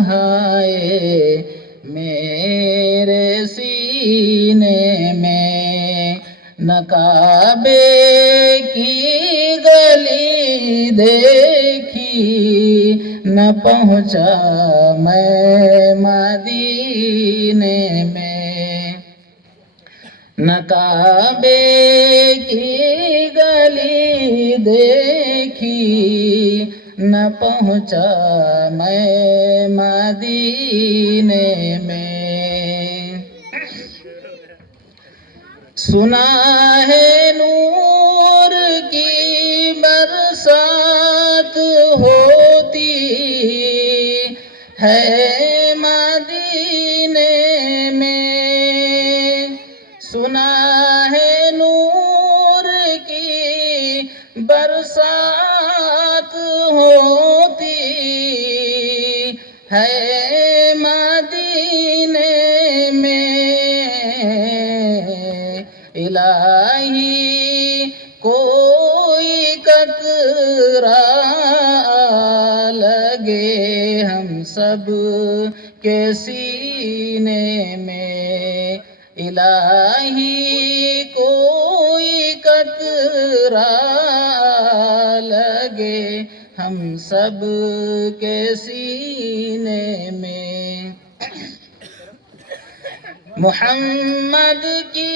ہائے میرے سینے میں، نہ کعبے کی گلی دیکھی، نہ پہنچا میں مدینے میں، نہ کعبے کی گلی دیکھی، نہ پہنچا میں مدینے میں۔ سنا ہے نور کی برسات ہوتی ہے مدینے میں، سنا ہے نور کی برسات ہوتی ہے مدینے میں، الہی کوئی قطرہ لگے ہم سب کے سینے میں، الہی کوئی قطرہ لگے ہم سب کے سینے میں۔ محمد کی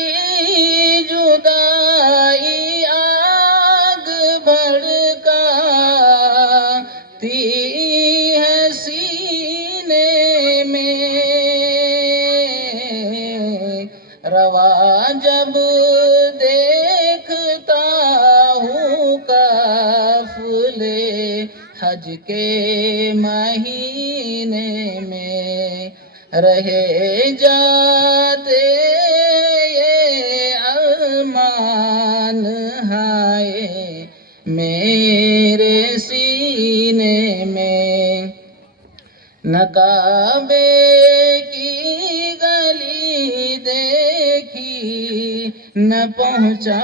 جدائی آگ بھڑکاتی ہے سینے میں، روا جب دیکھتا ہوں قافلے حج کے مہینے میں، رہے جاتے یہ ارمان ہائے میرے سینے میں، نہ کعبے کی گلی دیکھی، نہ پہنچا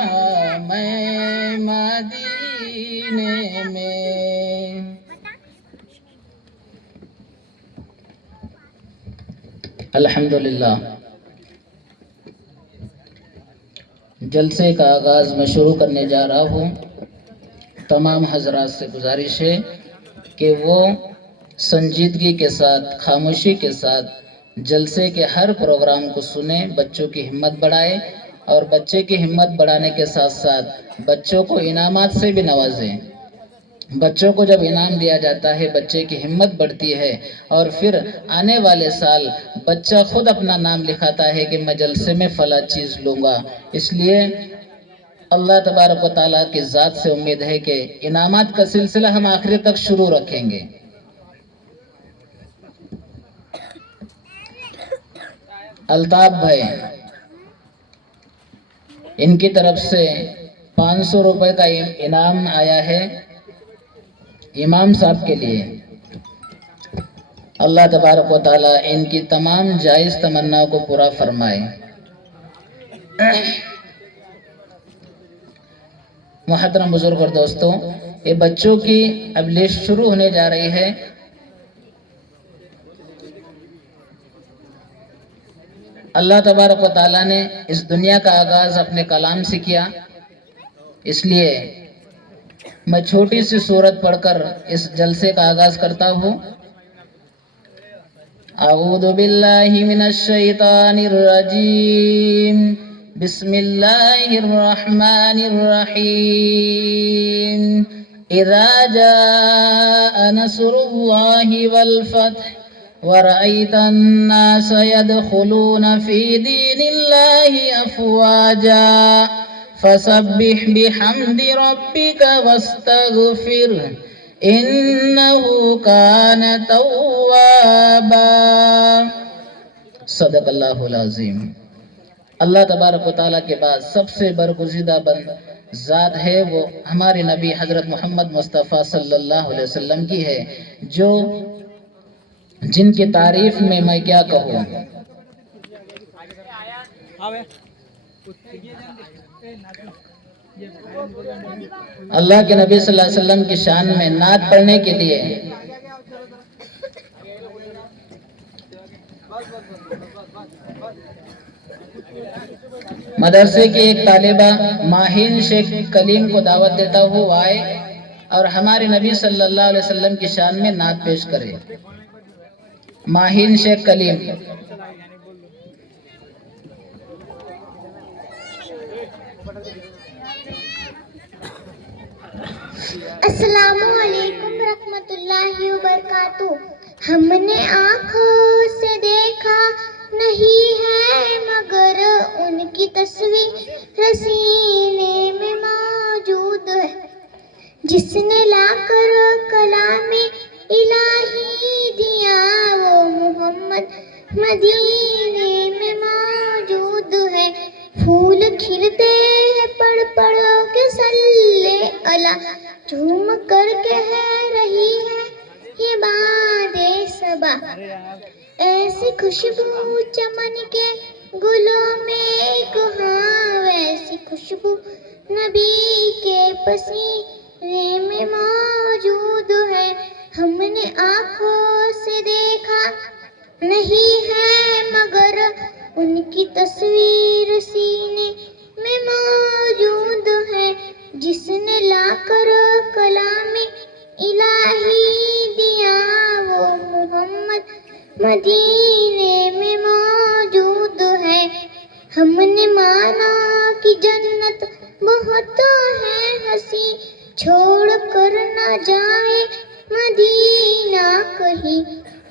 میں مدینے میں۔ الحمدللہ، جلسے کا آغاز میں شروع کرنے جا رہا ہوں۔ تمام حضرات سے گزارش ہے کہ وہ سنجیدگی کے ساتھ، خاموشی کے ساتھ جلسے کے ہر پروگرام کو سنیں، بچوں کی ہمت بڑھائیں، اور بچے کی ہمت بڑھانے کے ساتھ ساتھ بچوں کو انعامات سے بھی نوازیں۔ بچوں کو جب انعام دیا جاتا ہے بچے کی ہمت بڑھتی ہے، اور پھر آنے والے سال بچہ خود اپنا نام لکھاتا ہے کہ میں جلسے میں فلاں چیز لوں گا۔ اس لیے اللہ تبارک و تعالیٰ کی ذات سے امید ہے کہ انعامات کا سلسلہ ہم آخری تک شروع رکھیں گے۔ الطاف بھائی، ان کی طرف سے 500 روپے کا انعام آیا ہے امام صاحب کے لیے۔ اللہ تبارک و تعالیٰ ان کی تمام جائز تمناؤں کو پورا فرمائے۔ محترم بزرگ اور دوستوں، یہ بچوں کی اب لسٹ شروع ہونے جا رہی ہے۔ اللہ تبارک و تعالیٰ نے اس دنیا کا آغاز اپنے کلام سے کیا، اس لیے میں چھوٹی سی سورت پڑھ کر اس جلسے کا آغاز کرتا ہوں۔ اعوذ باللہ من الشیطان الرجیم، بسم اللہ الرحمن الرحیم۔ اذا جاء نصر اللہ والفتح ورأيت الناس يدخلون في دين الله أفواجا فسبح بحمد ربك واستغفره إنه كان توابا۔ صدق اللہ العظیم۔ اللہ تبارک و تعالیٰ کے بعد سب سے برگزیدہ ذات ہے وہ ہمارے نبی حضرت محمد مصطفیٰ صلی اللہ علیہ وسلم کی ہے، جن کی تعریف میں کیا کہوں۔ اللہ کے نبی صلی اللہ علیہ وسلم کی شان میں نعت پڑھنے کے لیے मदरसे की एक तालिबा माहिन शेख कलीम को दावत देता हूँ वो आए और हमारे नबी सल्लल्लाहु अलैहि वसल्लम की शान में नात पेश करे। माहिन शेख कलीम। अस्सलामुअलैकुम रहमतुल्लाहि व बरकातुहू। हमने आँखों से देखा नहीं है मगर उनकी तस्वीर सीने में मौजूद है, जिसने लाकर कलामे इलाही दिया वो मोहम्मद मदीने में मौजूद है। फूल खिलते हैं पढ़ पढ़ के सल्ले अला, झूम कर कह रही है ये बादे सबा। ऐसी खुशबू चमन के गुलों में कहाँ, वैसी खुशबू नबी के पसीने में मौजूद है। हमने आँखों से देखा नहीं है मगर उनकी तस्वीर सीने में मौजूद है, जिसने लाकर कलामे इलाही दिया वो मोहम्मद मदीने में मौजूद है। हमने माना कि जन्नत बहुत है हंसी, छोड़ कर न जाए मदीना कहीं।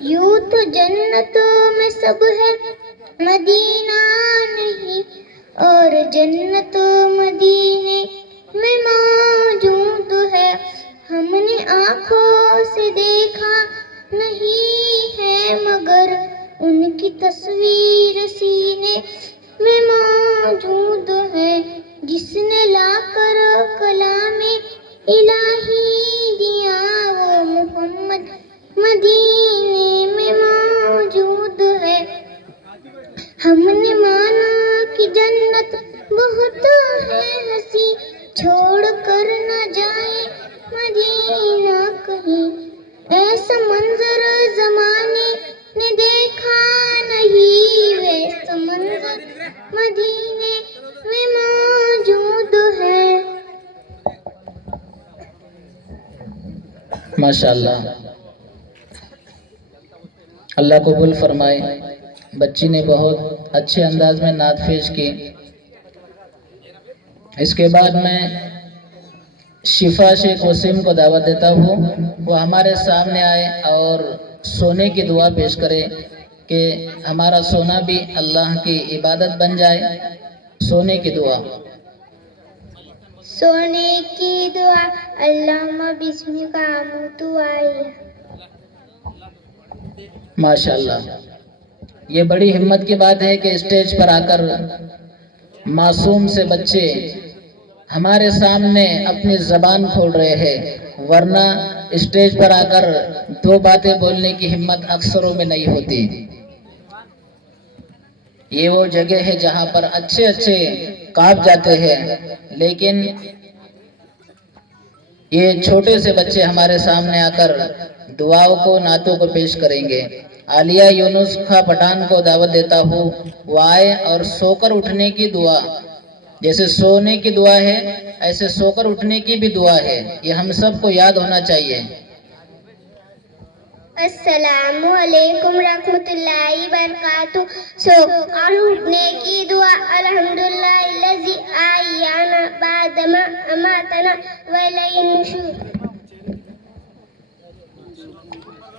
यूं तो जन्नत में सब है मदीना नहीं, और जन्नत मदीने में मौजूद है। हमने आँखों से देखा नहीं है मगर उनकी तस्वीर सीने में मौजूद है, जिसने लाकर कलामे इलाही दिया वो मोहम्मद मदीने में मौजूद है। हमने माना कि जन्नत बहुत है हंसी, छोड़ कर न जाए मदीना कहीं। ऐसा मंजर जमाने ने देखा नहीं, वैसा मंजर मदीने में मौजूद है। माशाअल्लाह, अल्लाह कबूल फरमाए। बच्ची ने बहुत अच्छे अंदाज में नात पेश की। इसके बाद मैं शिफा शेख वसीम को दावत देता हूँ वो हमारे सामने आए और सोने की दुआ पेश करे कि हमारा सोना भी अल्लाह की इबादत बन जाए। सोने की दुआ। सोने की दुआ अल्लाहुम्मा बिस्मिका आमुतु आई। माशाअल्लाह, ये बड़ी हिम्मत की बात है कि स्टेज पर आकर मासूम से बच्चे हमारे सामने अपनी ज़बान खोल रहे हैं, वरना स्टेज पर आकर दो बातें बोलने की हिम्मत अक्सरों में नहीं होती। ये वो जगह है जहाँ पर अच्छे अच्छे काँप जाते हैं, लेकिन ये छोटे से बच्चे हमारे सामने आकर दुआओं को नातों को पेश करेंगे। आलिया यूनुस खा पठान को दावत देता हूँ वो आए और सोकर उठने की दुआ, जैसे सोने की दुआ है ऐसे सोकर उठने की भी दुआ है, ये हम सबको याद होना चाहिए। अस्सलामु अलैकुम रहमतुल्लाहि बरकातुहू। सोकर उठने की दुआ अल्हम्दुलिल्लाहिल्लज़ी अहयाना बअदमा अमातना व इलैहि नुशूर।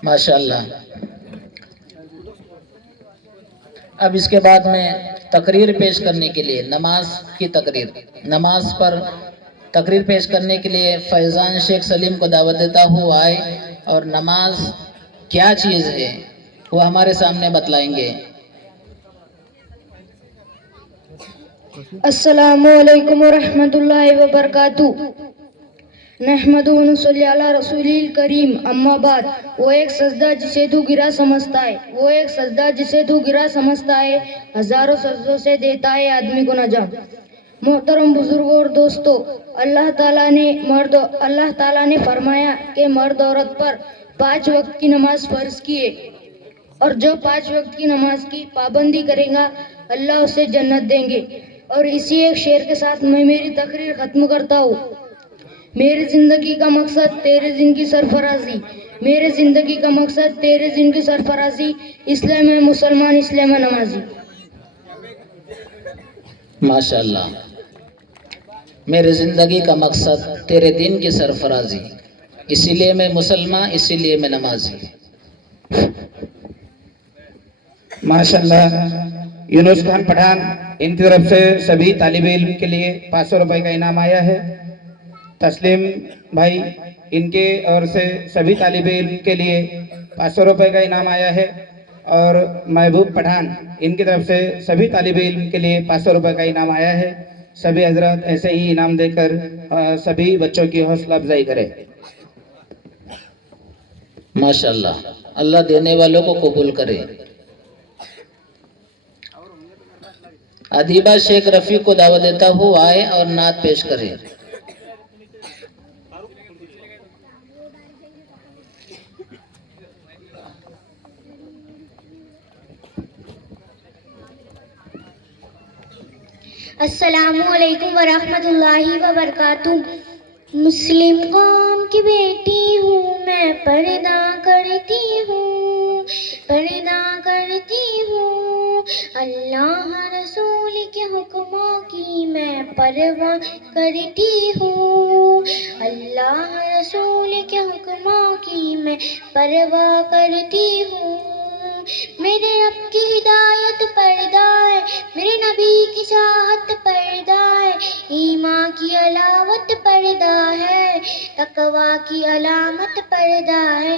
माशाअल्लाह। अब इसके बाद में तकरीर पेश करने के लिए नमाज की तकरीर, नमाज पर तकरीर पेश करने के लिए फैज़ान शेख सलीम को दावत देता हूँ आए और नमाज क्या चीज़ है वो हमारे सामने बतलाएंगे। अस्सलामु अलैकुम व रहमतुल्लाहि व बरकातुहू। नहमदुहु व नुसल्ली अला रसूलिल करीम, अम्मा बाद। वो एक सजदा जिसे तू गिरा समझता है, वो एक सजदा जिसे तू गिरा समझता है, हजारों सजदों से देता है आदमी को नजात। मोहतरम बुजुर्गों और दोस्तों, अल्लाह ताला ने फरमाया कि मर्द औरत पर 5 वक्त की नमाज फर्ज की है। اور جو 5 وقت کی نماز کی پابندی کرے گا اللہ اسے جنت دیں گے۔ اور اسی ایک شعر کے ساتھ میں میری تقریر ختم کرتا ہوں۔ میری زندگی کا مقصد تیرے دین کی سرفرازی، میرے زندگی کا مقصد تیرے دین کی سرفرازی، اس لیے میں مسلمان، اس لیے میں نمازی۔ ماشاءاللہ، میرے زندگی کا مقصد تیرے دین کی سرفرازی، اسی لیے میں مسلمان، اسی لیے میں نمازی۔ ماشاءاللہ، یونس خان پٹھان، ان کی طرف سے سبھی طالب علم کے لیے 500 روپے کا انعام آیا ہے۔ تسلیم بھائی، ان کے اور سے سبھی طالب علم کے لیے 500 روپے کا انعام آیا ہے۔ اور محبوب پٹھان، ان کی طرف سے سبھی طالب علم کے لیے 500 روپے کا انعام آیا ہے۔ سبھی حضرات ایسے ہی انعام دے کر سبھی بچوں کی حوصلہ افزائی کریں۔ ماشاءاللہ، اللہ دینے والوں کو قبول کرے۔ ادیبہ شیخ رفیع کو دعوت دیتا ہوں، آئے اور نعت پیش کرے۔ السلام علیکم ورحمۃ اللہ وبرکاتہ۔ مسلم قوم کی بیٹی ہوں میں، پردہ کرتی ہوں، پردہ کرتی ہوں، اللہ رسول کے حکموں کی میں پرواہ کرتی ہوں، اللہ رسول کے حکموں کی میں پرواہ کرتی ہوں۔ میرے رب کی ہدایت پردہ ہے، میرے نبی کی چاہت پردہ ہے، ایمان کی علاوت پردہ ہے، تقویٰ کی علامت پردہ ہے۔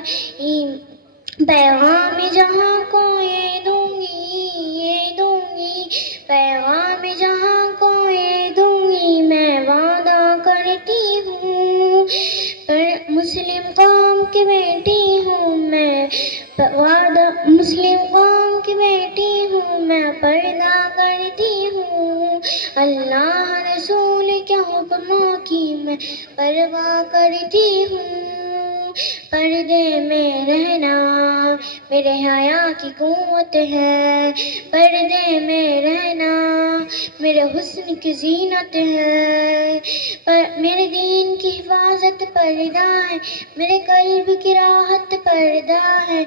پیغام جہاں کو یہ دوں گی، یہ دوں گی، پیغام جہاں کو یہ دوں گی، میں وعدہ کرتی ہوں۔ مسلم قوم کی بیٹی ہوں میں، مسلم قوم کی بیٹی ہوں میں، پردہ کرتی ہوں، اللہ رسول کے حکموں کی میں پرواہ کرتی ہوں۔ پردے میں رہنا میرے حیا کی قوت ہے، پردے میں رہنا میرے حسن کی زینت ہے، میرے دین کی حفاظت پردہ ہے، میرے قلب کی راحت پردہ ہے،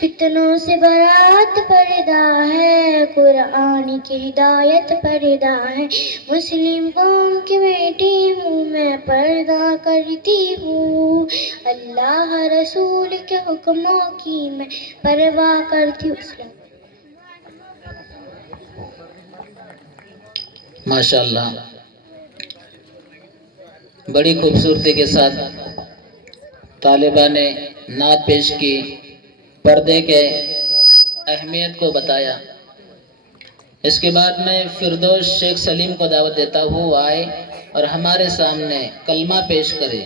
فتنوں سے برات پردہ ہے، قرآن کی ہدایت پردہ ہے۔ مسلم قوم کی بیٹی ہوں میں، پردہ کرتی ہوں، اللہ رسول کے حکموں کی میں پرواہ کرتی ہوں۔ ماشاءاللہ، بڑی خوبصورتی کے ساتھ طالبہ نے نعت پیش کی، پردے کے اہمیت کو بتایا۔ اس کے بعد میں فردوس شیخ سلیم کو دعوت دیتا ہوں، آئے اور ہمارے سامنے کلمہ پیش کرے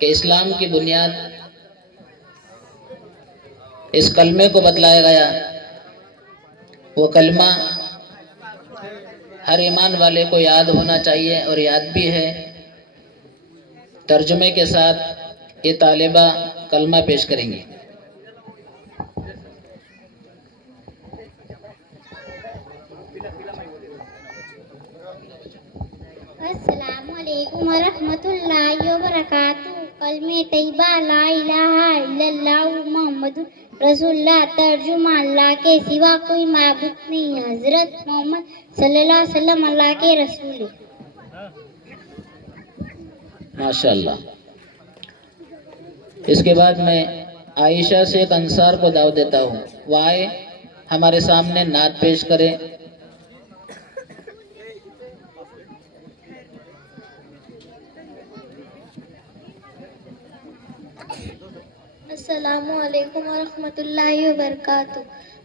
کہ اسلام کی بنیاد اس کلمے کو بتلایا گیا۔ وہ کلمہ ہر ایمان والے کو یاد ہونا چاہیے اور یاد بھی ہے۔ ترجمے کے ساتھ یہ طالبہ کلمہ پیش کریں گے۔ السلام علیکم ورحمۃ اللہ وبرکاتہ۔ کلمہ طیبہ لا الہ الا اللہ محمد رسول اللہ۔ ترجمہ: اللہ کے سوا کوئی معبود نہیں، حضرت محمد صلی اللہ علیہ وسلم اللہ کے رسول ہیں۔ ماشاءاللہ۔ اس کے بعد میں عائشہ شیخ انصار کو دعوت دیتا ہوں، وہ آئے ہمارے سامنے نعت پیش کرے۔ السلام علیکم ورحمۃ اللہ وبرکاتہ۔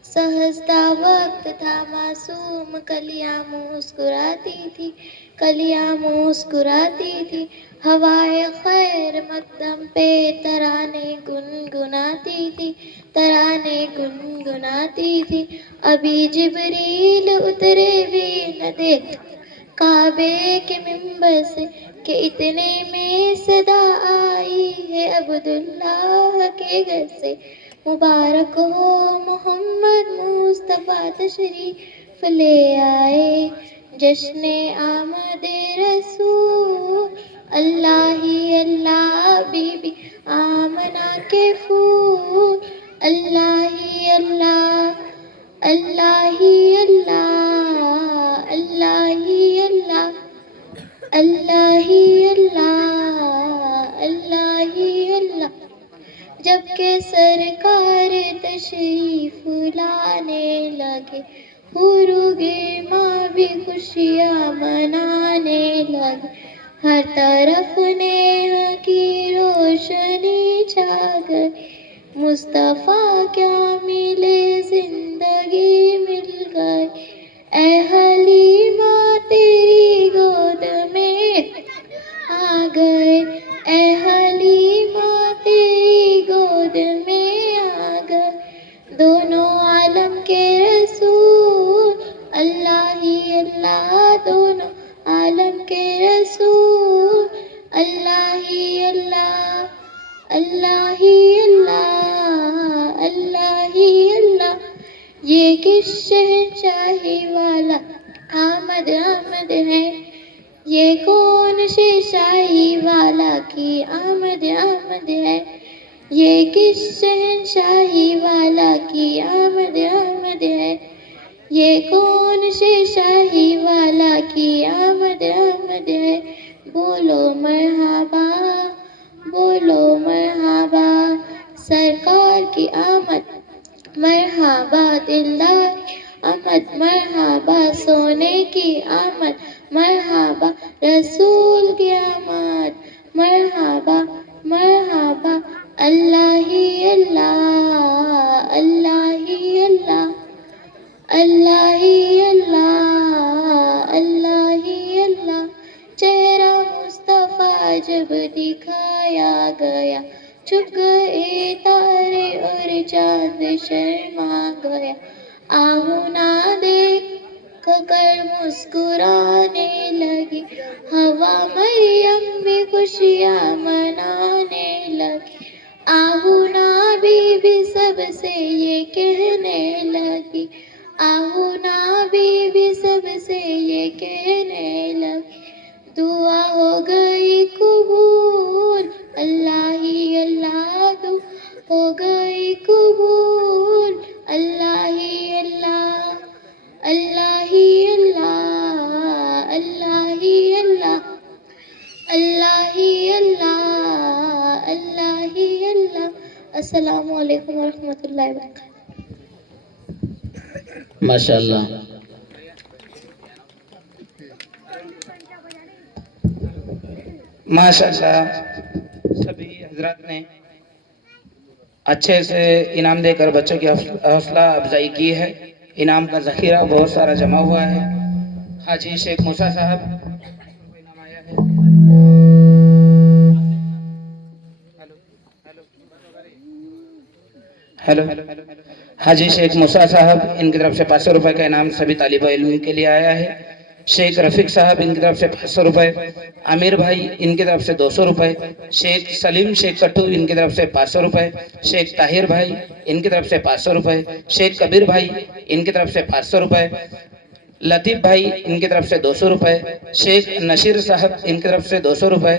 سہجتا وقت تھا معصوم، کلیاں مسکراتی تھی، کلیاں مسکراتی تھی، ہوائے خیر مقدم پہ ترانے گنگناتی تھی، ترانے گنگناتی تھی۔ ابھی جبریل اترے بھی نہ دیکھا کعبے کے منبر سے کہ اتنے میں صدا آئی ہے عبداللہ کے گھر سے۔ مبارک ہو محمد مصطفیٰ تشریف لے آئے، جشن آمد رسول، اللہ ہی اللہ بی بی آمنہ کے پھول، اللہ ہی اللہ، اللہ ہی اللہ، اللہ ہی اللہ، اللہ ہی اللہ، اللہ ہی اللہ۔ جب کہ سرکار تشریف لانے لگے، حور ماں بھی خوشیاں منانے لگے، ہر طرف نیک کی روشنی چھا گئی، مصطفیٰ کیا ملے زندگی مل گئی، اے حلیمہ تیری گود میں آ گئے، اے حلیمہ تیری گود میں آ گئے، دونوں عالم کے رسول، اللہ ہی اللہ، دونوں عالم کے رسول، اللہ ہی اللہ، اللہ ہی اللہ، اللہ ہی اللہ۔ یہ کس شہنشاہی والا آمد آمد ہے، یہ کون سے شاہی والا کی آمد آمد ہے، یہ کس شہنشاہی والا کی آمد آمد ہے، یہ کون سے شاہی والا کی آمد آمد ہے، بولو مرحبا، بولو مرحبا، سرکار کی آمد، مرحبا دلدار کی آمد، مرحبا سونے کی آمد، مرحبا رسول کی آمد، مرحبا مرحبا، اللہ ہی اللہ، اللہ ہی اللہ، اللہ ہی اللہ، اللہ ہی اللہ۔ چہرہ مصطفیٰ جب دکھایا گیا، چھپ گئے تارے اور چاند شرما گیا، آہو نہ دیکھ کر مسکرانے لگی، ہوا مریم بھی خوشیاں منانے لگی، آہو نا بی بی سب سے یہ کہنے لگی، آہو نا بی بی سب سے یہ کہنے لگی، دعا ہو گئی قبول، اللہ ہی اللہ، دعا ہو گئی قبول، اللہ ہی اللہ، اللہ ہی اللہ، اللہ ہی اللہ، اللہ ہی اللہ، اللہ ہی اللہ۔ السلام علیکم ورحمۃ اللہ وبرکاتہ۔ ماشاءاللہ۔ ماشاءاللہ سبھی حضرات نے اچھے سے انعام دے کر بچوں کی حوصلہ افزائی کی ہے، انعام کا ذخیرہ بہت سارا جمع ہوا ہے۔ حاجی شیخ موسیٰ صاحب انعام آیا ہے۔ ہیلو، حاجی شیخ موسیٰ صاحب ان کی طرف سے 500 روپے کا انعام سبھی طالب علم کے لیے آیا ہے۔ شیخ رفیق صاحب ان کی طرف سے 500 روپے، عامر بھائی ان کی طرف سے 200 روپے، شیخ سلیم شیخ کٹو ان کی طرف سے 500 روپے، شیخ طاہر بھائی ان کی طرف سے 500 روپے، شیخ کبیر بھائی ان کی طرف سے 500 روپے، لطیف بھائی ان کی طرف سے 200 روپے، شیخ نشیر صاحب ان کی طرف سے 200 روپے،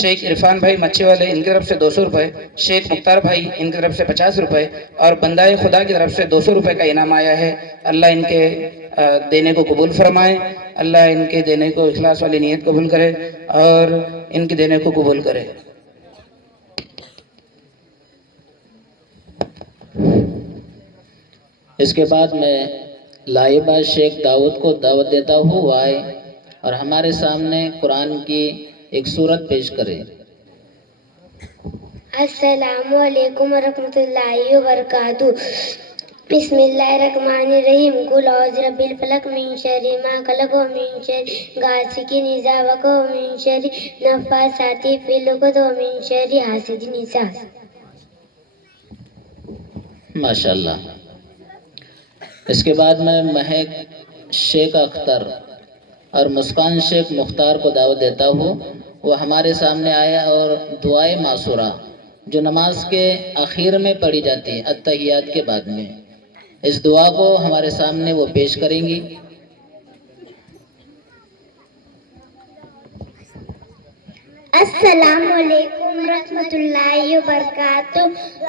شیخ عرفان بھائی مچھی والے ان کی طرف سے 200 روپے، شیخ مختار بھائی ان کی طرف سے 50 روپے اور بندہ خدا کی طرف سے 200 روپے کا انعام آیا ہے۔ اللہ ان کے دینے کو قبول فرمائے، اللہ ان کے دینے کو اخلاص والی نیت قبول کرے اور ان کے دینے کو قبول کرے۔ اس کے بعد میں لائبہ شیخ داؤد کو دعوت دیتا ہوں وہ آئے اور ہمارے سامنے قرآن کی ایک سورت پیش کرے۔ السلام علیکم ورحمۃ اللہ وبرکاتہ۔ بسم اللہ الرحمن الرحیم۔ قل اعوذ برب الفلق من شر ما خلق ومن شر غاسق اذا وقب ومن شر النفاثات فی العقد ومن شر حاسد اذا حسد۔ ماشاءاللہ۔ اس کے بعد میں مہک شیخ اختر اور مسکان شیخ مختار کو دعوت دیتا ہوں وہ ہمارے سامنے آیا اور دعائے معصورہ جو نماز کے آخر میں پڑھی جاتی ہے اتحیات کے بعد میں اس دعا کو ہمارے سامنے وہ پیش کریں گی۔ السلام علیکم ورحمۃ اللہ وبرکاتہ۔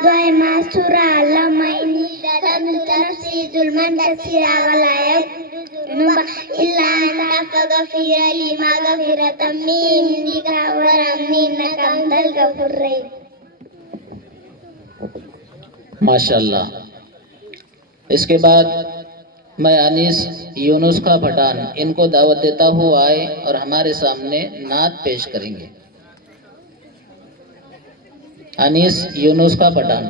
دعائے معصورہ اللہم انی ظلمت نفسی ظلما کثیرا ولا یغفر الذنوب الا انت فاغفر لی مغفرۃ من عندک وارحمنی انک انت الغفور الرحیم۔ ماشاءاللہ۔ اس کے بعد میں انیس یونس کا پٹھان ان کو دعوت دیتا ہوں آئے اور ہمارے سامنے نعت پیش کریں گے۔ انیس یونس کا پٹھان۔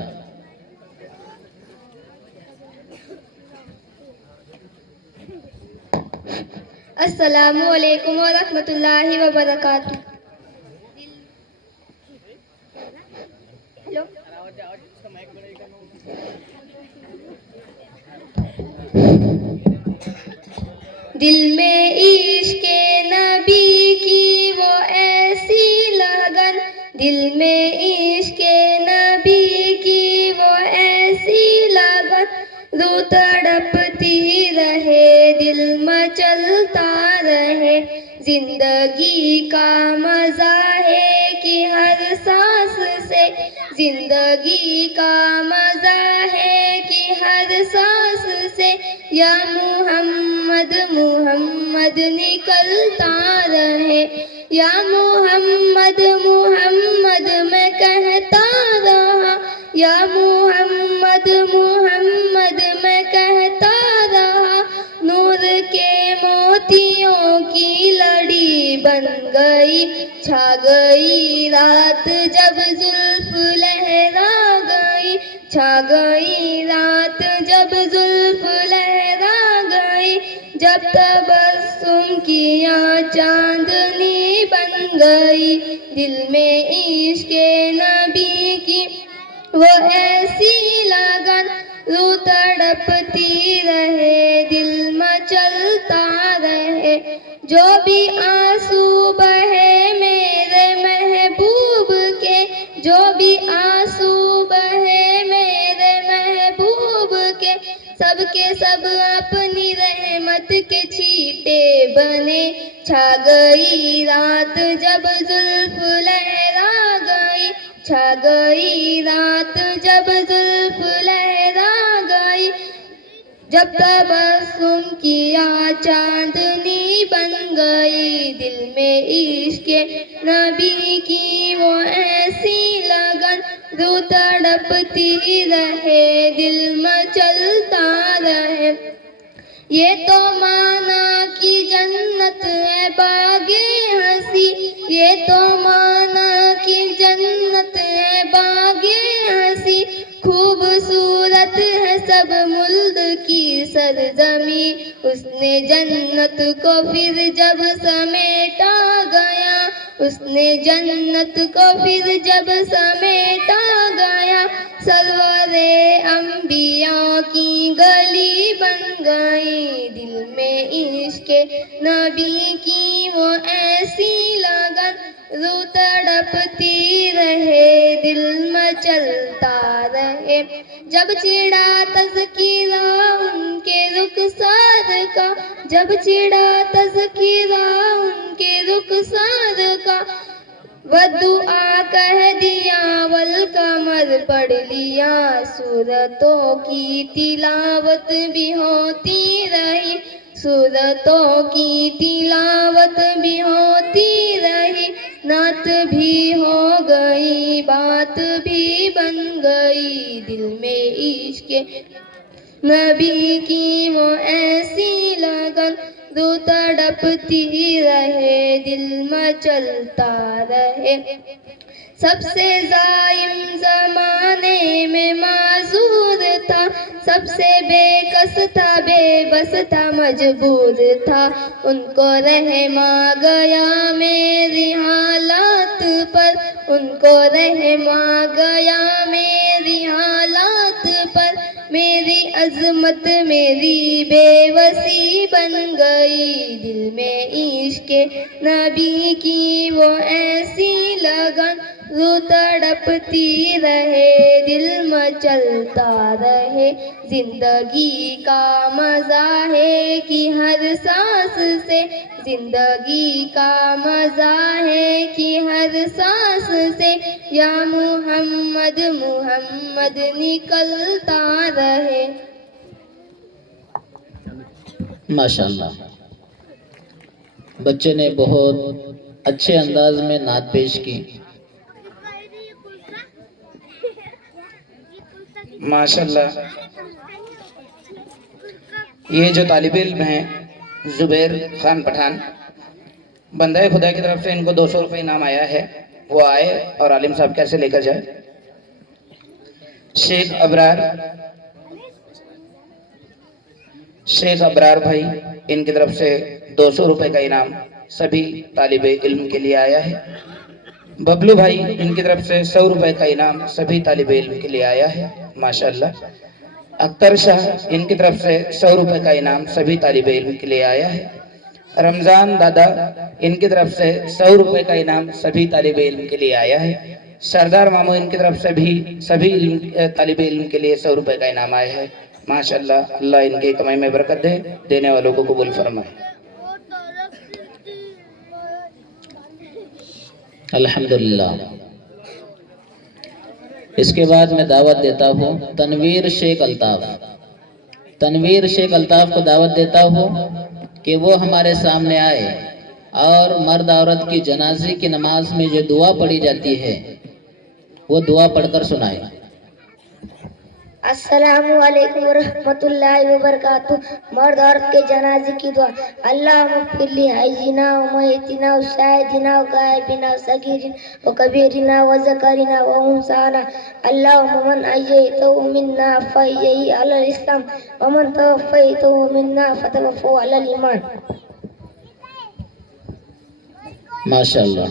السلام علیکم ورحمۃ اللہ وبرکاتہ۔ ہیلو، دل میں عشق نبی کی وہ ایسی لگن، دل میں عشق نبی کی وہ ایسی لگن، رو تڑپتی رہے دل مچلتا رہے، زندگی کا مزہ ہے کہ ہر سانس سے، زندگی کا مزہ ہے کہ ہر سانس سے، یا محمد محمد نکلتا رہے، یا محمد محمد میں کہتا رہا، یا محمد محمد میں کہتا رہا، نور کے موتیوں کی لڑی بن گئی، چھا گئی رات جب زلف لہرا گئی، چھا گئی رات جب زلف لہرا گئی، جب تبسم کیا چاندنی بن گئی، دل میں عشق نبی کی وہ ایسی لگن، رو تڑپتی رہے دل مچلتا رہے، جو بھی آنسو بہے میرے محبوب کے، جو بھی آنسو بہے میرے محبوب کے، سب کے سب اپنی رحمت کے چھیٹے بنے، چھا گئی رات جب زلف لہرا گئی، چھا گئی رات جب زلف لہرا گئی، جب تبسم کیا چاندنی بن گئی، دل میں عشق نبی کی وہ ایسی لگن، رو تڑپتی رہے دل مچلتا رہے، یہ تو مانا کی جنت ہے باغ ہنسی، یہ تو مانا کی جنت ہے باغ ہنسی، خوبصورت ہے سب ملک کی سرزمین، اس نے جنت کو پھر جب سمیٹا گیا، اس نے جنت کو پھر جب سمیٹا گیا، سرور انبیاء کی گلی بن گئی، دل میں عشق نبی کی وہ ایسی لگن، رو تڑپتی رہے دل مچلتا رہے، جب چڑھا تذکرہ ان کے رخسار کا، جب چڑھا تذکرہ ان کے رخسار کا، ودعا کہہ دیا والقمر پڑھ لیا، سورتوں کی تلاوت بھی ہوتی رہی، سورتوں کی تلاوت بھی ہوتی رہی، نعت بھی ہو گئی بات بھی بن گئی، دل میں عشق نبی کی وہ ایسی لگن، رو تڑپتی رہے دل مچلتا رہے، سب سے ظالم زمانے میں معذور تھا، سب سے بے کس تھا بے بس تھا مجبور تھا، ان کو رحم آ گیا میری حالات پر، ان کو رحم آ گیا میری حالات پر، मेरी अजमत मेरी बेवसी बन गई, दिल में इश्क नबी की वो ऐसी लगन जो तड़पती रहे, दिल मचलता रहे। जिंदगी का मजा है कि हर सांस से, जिंदगी का मजा है कि हर सांस से या मोहम्मद मोहम्मद निकलता रहे। माशाल्लाह, बच्चे ने बहुत अच्छे अंदाज में नात पेश की। माशाल्लाह, ये जो तालिब इल्म हैं जुबैर खान पठान, बंदा खुदा की तरफ से इनको 200 रुपये इनाम आया है, वो आए और आलिम साहब कैसे लेकर जाए। शेख अबरार भाई, इनकी तरफ से 200 रुपये का इनाम सभी तालिब इल्म के लिए आया है। बबलू भाई, इनकी तरफ से 100 रुपये का इनाम सभी तालिब इल्म के लिए आया है। माशाल्लाह। अख्तर शाह, इनकी तरफ से 100 रुपये का इनाम सभी तालिब इल्म के लिए आया है। रमज़ान दादा, इनकी तरफ से 100 रुपये का इनाम सभी तालिब इल्म के लिए आया है। सरदार मामू, इनकी तरफ से भी सभी तालिब इल्म के लिए 100 रुपये का इनाम आया है। माशाल्लाह, अल्लाह इनकी कमाई में बरकत दे, देने वालों को कबूल फरमाए। अल्हम्दुलिल्लाह। इसके बाद मैं दावत देता हूँ तनवीर शेख अल्ताफ़। तनवीर शेख अल्ताफ़ को दावत देता हूँ कि वो हमारे सामने आए और मर्द औरत की जनाजे की नमाज में जो दुआ पढ़ी जाती है वो दुआ पढ़कर सुनाए। अस्सलामु अलैकुम रहमतुल्लाहि व बरकातुहू। मर्द औरत के जनाजे की दुआ। अल्लाह मग़फ़िरली हय्यिना व मय्यितिना व शाहिदिना व गायबिना व सगीरिना व कबीरिना व ज़करिना व उन्साना। अल्लाहुम्मा मन अह्ययतहु मिन्ना फ़अह्यिही अलल इस्लाम व मन तवफ़्फ़यतहु मिन्ना फ़तवफ़्फ़हु अलल ईमान। माशाल्लाह।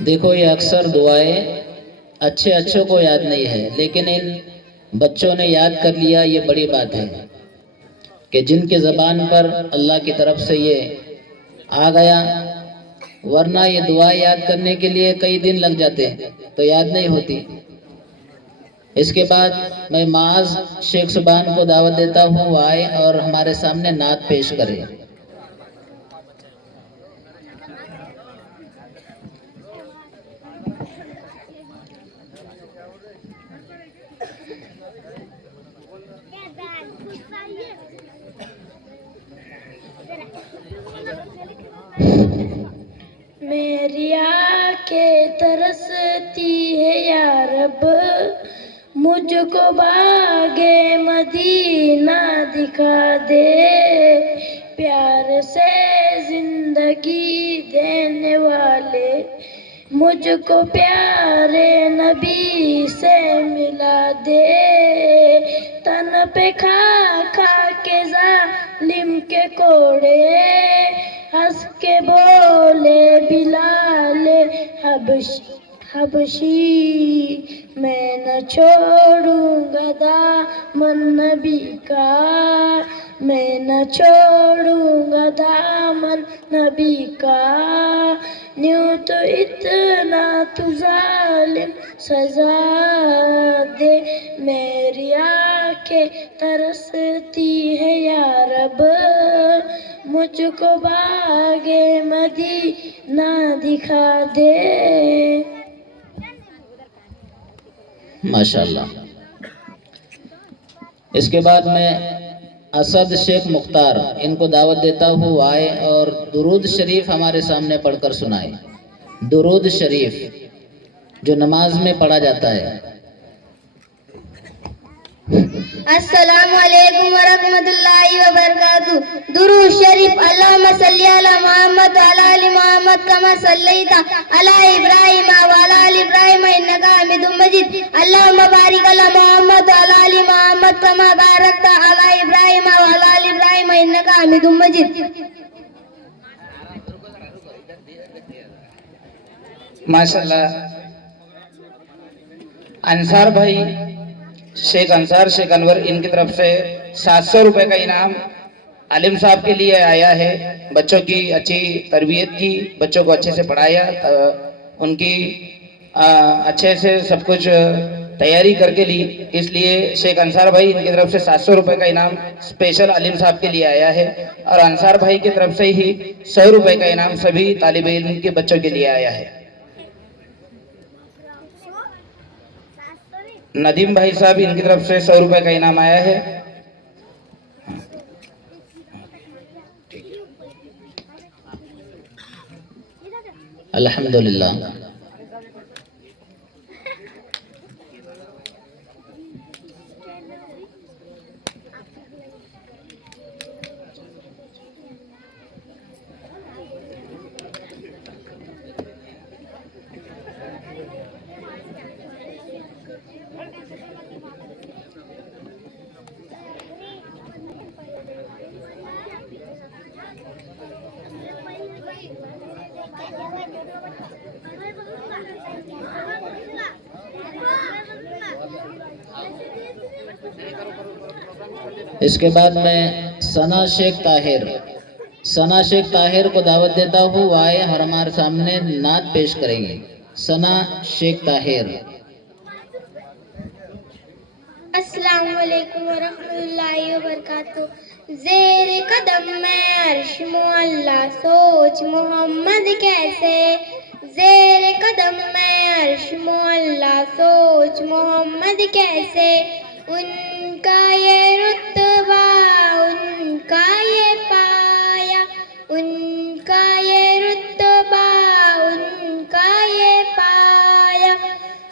देखो, ये अक्सर दुआएं अच्छे को याद नहीं है, लेकिन इन बच्चों ने याद कर लिया, ये बड़ी बात है कि जिनके ज़बान पर अल्लाह की तरफ से ये आ गया, वरना ये दुआ याद करने के लिए कई दिन लग जाते तो याद नहीं होती। इसके बाद मैं माज शेख सुबान को दावत देता हूँ, वो आए और हमारे सामने नात पेश करें। मेरी आंखें तरसती है या रब, मुझको बागे मदीना दिखा दे। प्यार से जिंदगी देने वाले मुझको प्यारे नबी से मिला दे। तन पे खा खा के जालिम के कोड़े, हंस के बोले बिलाले हबशी, मैं न छोड़ूंगा दामन नबी का, मैं न छोड़ूंगा दामन नबी का। न्यूं तो इतना तू जालिम सजा दे, मेरी आंखें तरसती है या रब, मुझको बागे मदीना दिखा दे। माशाल्लाह। इसके बाद मैं असद शेख मुख्तार, इनको दावत देता हूँ, आए और दुरूद शरीफ हमारे सामने पढ़कर सुनाए। दुरूद शरीफ जो नमाज में पढ़ा जाता है। अस्सलामु अलैकुम व रहमतुल्लाहि व बरकातुहू। दुरूद शरीफ। अल्लाहुम्मा सल्लि अला मुहम्मद व अला आलि मुहम्मद कमा सल्लैता अला इब्राहीम व अला आलि इब्राहीम इन्नका हमीदुम मजीद। अल्लाहुम्मा बारिक अला मुहम्मद व अला आलि मुहम्मद कमा बारकता अला इब्राहीम व अला आलि इब्राहीम इन्नका हमीदुम मजीद। माशाल्लाह, अंसार भाई शेख अंसार शेख अनवर, इनकी तरफ से 700 रुपए का इनाम आलिम साहब के लिए आया है। बच्चों की अच्छी तरबियत की, बच्चों को अच्छे से पढ़ाया, उनकी अच्छे से सब कुछ तैयारी करके ली, इसलिए शेख अंसार भाई इनकी तरफ से 700 रुपए का इनाम स्पेशल आलिम साहब के लिए आया है। और अंसार भाई की तरफ से ही 100 रुपए का इनाम सभी तालिब इल्म के बच्चों के लिए आया है। नदीम भाई साहब, इनकी तरफ से 100 रुपए का इनाम आया है। अल्हम्दुलिल्लाह। इसके बाद मैं सना शेख ताहिर को दावत देता हूँ, वो आए और हमारे सामने नात पेश करेंगे। सना शेख ताहिर। अस्सलाम वालेकुम वरहमतुल्लाहि वबरकातुहू। ज़ेर कदम में अर्श मुअल्ला, सोच मोहम्मद कैसे। ज़ेर कदम में अर्श मुअल्ला, सोच मोहम्मद कैसे। उनका ये रुतबा, उनका ये पाया, उनका ये रुतबा, उनका ये पाया।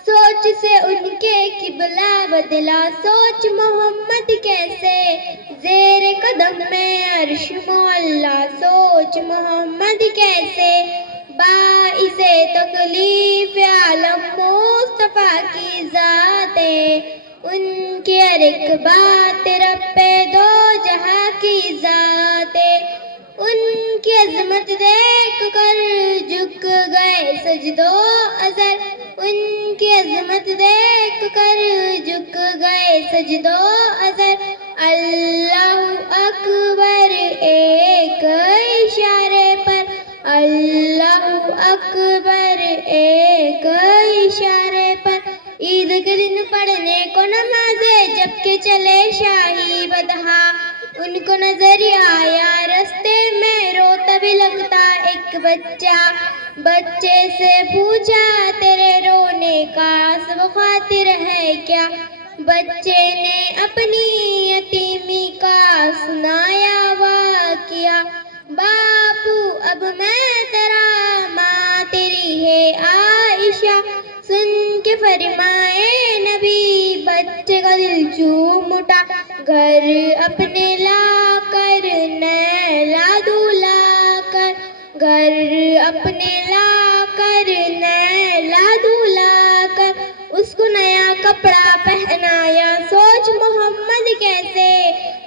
सोच से उनके किबला बदला, सोच मोहम्मद कैसे। ज़ेर कदम में अर्श मुअल्ला, सोच मोहम्मद कैसे। बाइसे तकलीफ आलम मुस्तफा की ज़ाते, उनकी हर एक बात रब्बे दो जहां की ज़ाते। उनकी अजमत देख कर झुक गए सजदो अज़र, उनकी अजमत देख कर झुक गए सजदो अज़र। अल्लाहु अकबर एक इशारे पर, अल्लाहु अकबर एक इशारे पर। ईद के दिन पढ़ने को नमाज़े जबकि चले शाही बदहा, उनको नजर आया रस्ते में रोता भी लगता एक बच्चा। बच्चे से पूछा तेरे रोने का सब खातिर है क्या। बच्चे ने अपनी यतीमी का सुनाया वाक़िया। बापू अब मैं तेरा, माँ तेरी है आयशा। सुन के फरमाए नबी, बच्चे का दिल चूम उठा। घर अपने ला कर नैला दूल्हा कर, घर अपने ला कर नैला दूल्हा कर। उसको नया कपड़ा पहनाया, सोच मोहम्मद कैसे।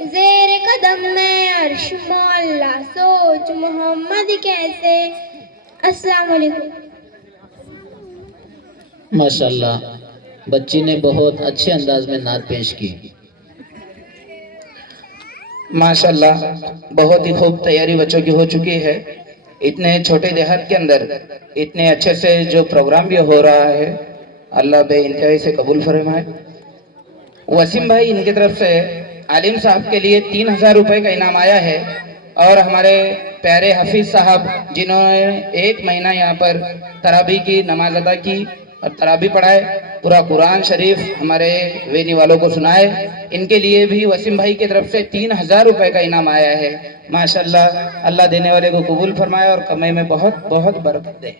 ज़ेर कदम में अर्श मुअल्ला, सोच मोहम्मद कैसे। अस्सलाम वालेकुम। माशाल्लाह, बच्ची ने बहुत अच्छे अंदाज में नात पेश की। माशाल्लाह, बहुत ही खूब तैयारी बच्चों की हो चुकी है। इतने छोटे देहात के अंदर इतने अच्छे से जो प्रोग्राम भी हो रहा है, अल्लाह बे इंतहाई से कबूल फरमाए। वसीम भाई, इनकी तरफ से आलिम साहब के लिए 3000 रुपए का इनाम आया है। और हमारे प्यारे हफीज साहब, जिन्होंने 1 महीना यहाँ पर तराबी की नमाज अदा की और तराबी पढ़ाए, पूरा कुरान शरीफ हमारे वेनी वालों को सुनाए, इनके लिए भी वसीम भाई की तरफ से 3000 रुपए का इनाम आया है। माशाल्लाह, अल्लाह देने वाले को कबूल फरमाए और कमाई में बहुत बहुत बरकत दे।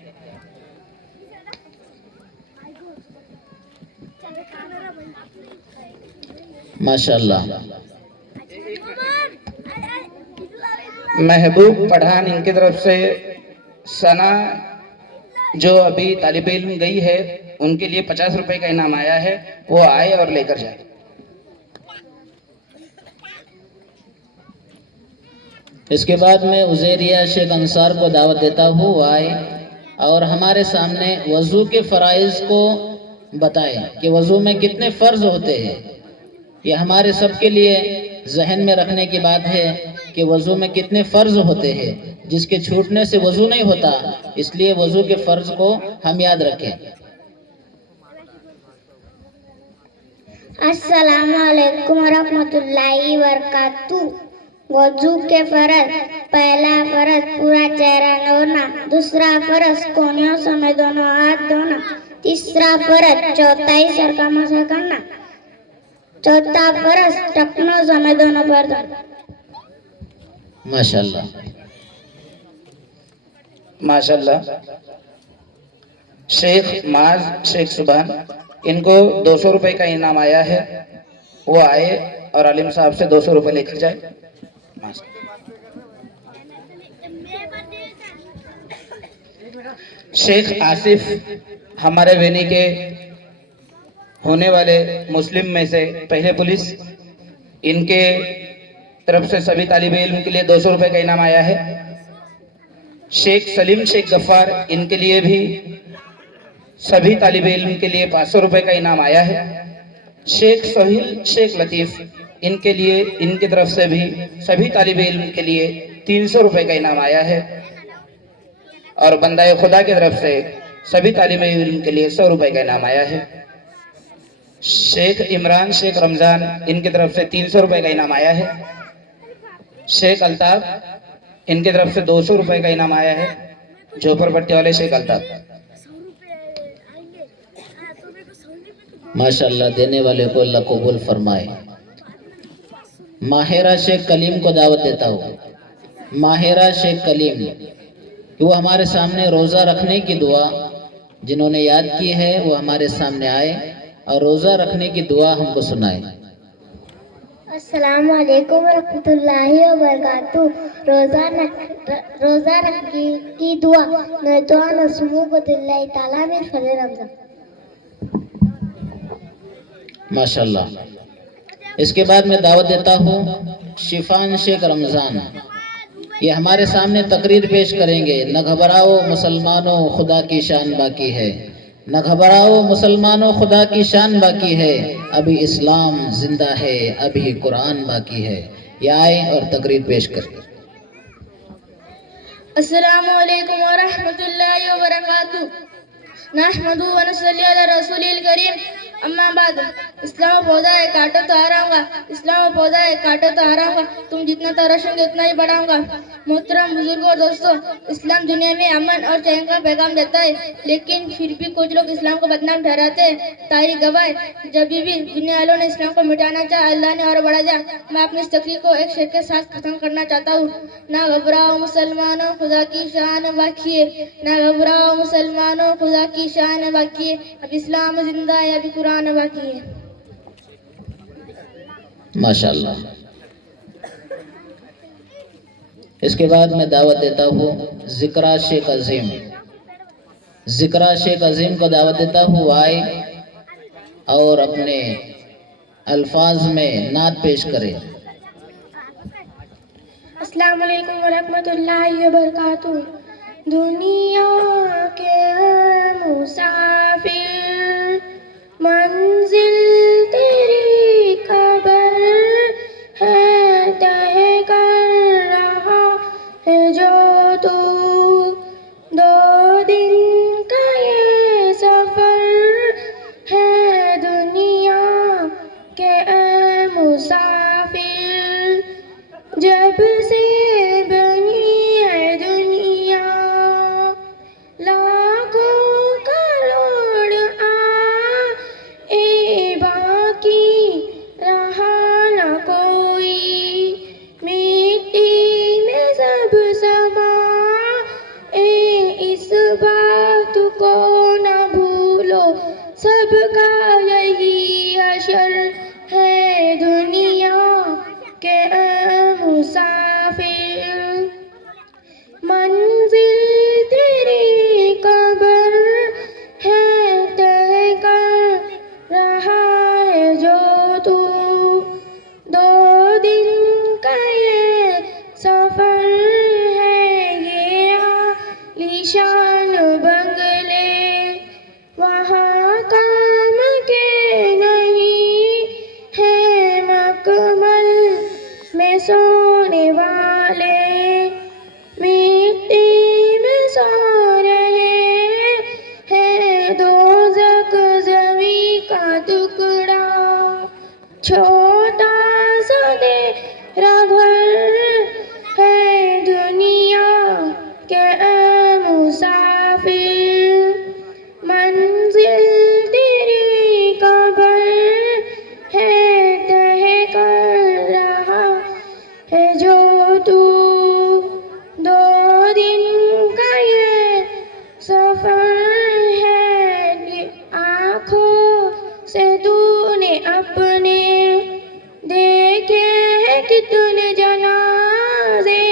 माशाल्लाह। महबूब पठान, इनकी तरफ से सना जो अभी तालिब इल्म गई है, उनके लिए 50 रुपए का इनाम आया है, वो आए और लेकर जाए। इसके बाद मैं उज़ैरिया शेख अंसार को दावत देता हूँ, वो आए और हमारे सामने वज़ू के फ़राइज़ को بتائیں کہ وضو میں کتنے فرض ہوتے ہیں. یہ ہمارے سب کے لیے ذہن میں رکھنے کی بات ہے کہ وضو میں کتنے فرض ہوتے ہیں. جس کے چھوٹنے سے وضو نہیں ہوتا، اس لیے وضو کے فرض کو ہم یاد رکھیں. السلام علیکم ورحمۃ اللہ وبرکاتہ. وضو کے فرض: پہلا فرض پورا چہرہ دھونا. دوسرا فرض کونیوں سمیت دونوں ہاتھ دھونا. تیسرا فرض چوتھائی سر کا مسح کرنا. چوتھا فرض ٹخنوں سمیت دونوں پیر دھونا. ماشاءاللہ ماشاءاللہ. شیخ معاذ شیخ سبحان، ان کو 200 روپے کا انعام آیا ہے. وہ آئے اور عالم صاحب سے 200 روپے لے کر جائے. شیخ آصف ہمارے وینی کے ہونے والے مسلم میں سے پہلے پولیس، ان کے طرف سے سبھی طالب علم کے لیے 200 روپے کا انعام آیا ہے. شیخ سلیم شیخ غفار، ان کے لیے بھی سبھی طالب علم کے لیے 500 روپے کا انعام آیا ہے. شیخ سہیل شیخ لطیف، ان کے لیے ان کی طرف سے بھی سبھی طالب علم کے لیے 300 روپے کا انعام آیا ہے. اور بندہ خدا کی طرف سے سبھی طالب علم کے لیے 100 روپے کا انعام آیا ہے. شیخ عمران شیخ رمضان، ان کی طرف سے 300 روپے کا انعام آیا ہے. شیخ الطاف، ان کی طرف سے 200 روپے کا انعام آیا ہے. جھوپڑ پٹی والے شیخ الطاف. ماشاءاللہ، دینے والے کو اللہ قبول فرمائے. ماہرہ شیخ کلیم کو دعوت دیتا ہوں. ماہرہ شیخ کلیم، وہ ہمارے سامنے روزہ رکھنے کی دعا جنہوں نے یاد کی ہے وہ ہمارے سامنے آئے اور روزہ رکھنے کی دعا ہم کو سنائے. السلام علیکم ورحمۃ اللہ وبرکاتہ. روزہ رکھنے کی دعا. نتوان نسمو بد اللہ تعالیٰ من فضل رمضان. ماشاءاللہ. اس کے بعد میں دعوت دیتا ہوں شفان شیخ رمضان. یہ ہمارے سامنے تقریر پیش کریں گے. نہ گھبراؤ مسلمانوں، خدا کی شان باقی ہے. نہ گھبراؤ مسلمانوں، خدا کی شان باقی ہے. ابھی اسلام زندہ ہے، ابھی قرآن باقی ہے. یہ آئیں اور تقریر پیش کریں. السلام علیکم ورحمۃ اللہ وبرکاتہ. نحمد و نصلی علی رسول الکریم. اما بعد. اسلام پودا ہے کاٹو تو ہراؤں گا. اسلام پودا ہے کاٹو تو ہراؤں گا. تم جتنا تراشیں گے اتنا ہی بڑھاؤں گا. محترم بزرگوں اور دوستوں، اسلام دنیا میں امن اور چین کا پیغام دیتا ہے، لیکن پھر بھی کچھ لوگ اسلام کو بدنام ٹھہراتے ہیں. تاریخ گواہ ہے، جب بھی دنیا والوں نے اسلام کو مٹانا چاہا، اللہ نے اور بڑھا دیا. میں اپنی اس تقریر کو ایک شعر کے ساتھ ختم کرنا چاہتا ہوں. نہ گھبراؤ مسلمانوں، خدا کی شان باقی ہے. نہ گھبراؤ مسلمانوں، خدا کی شان باقی ہے. اب اسلام زندہ ہے، ابھی قرآن باقی ہے. ماشاءاللہ. اس کے بعد میں دعوت دیتا ہوں ذکرہ شیخ عظیم. ذکرہ شیخ عظیم کو دعوت دیتا ہوں آئے اور اپنے الفاظ میں نعت پیش کرے. السلام علیکم ورحمۃ اللہ وبرکاتہ. دنیا کے مسافر، منزل تیری خبر ہے. طے کر رہا ہے جو تو 2 دن کا یہ سفر ہے. دنیا کے مسافر، جب سے بنی ہے دنیا، لاکھوں کروڑ آئے باقی رہا نہ کوئی. مٹی میں سب سمائے، اس بات کو نہ بھولو، سب کا یہی حشر ہے. دنیا کے مسافر، छोटा सा तेरा घर है दुनिया के मुसाफिर, मंजिल तेरी कब्र है, तय कर रहा है जो तू। 2 दिन का ये सफर है, ये आँखों से तूने अपने देखे हैं कितने जनाजे,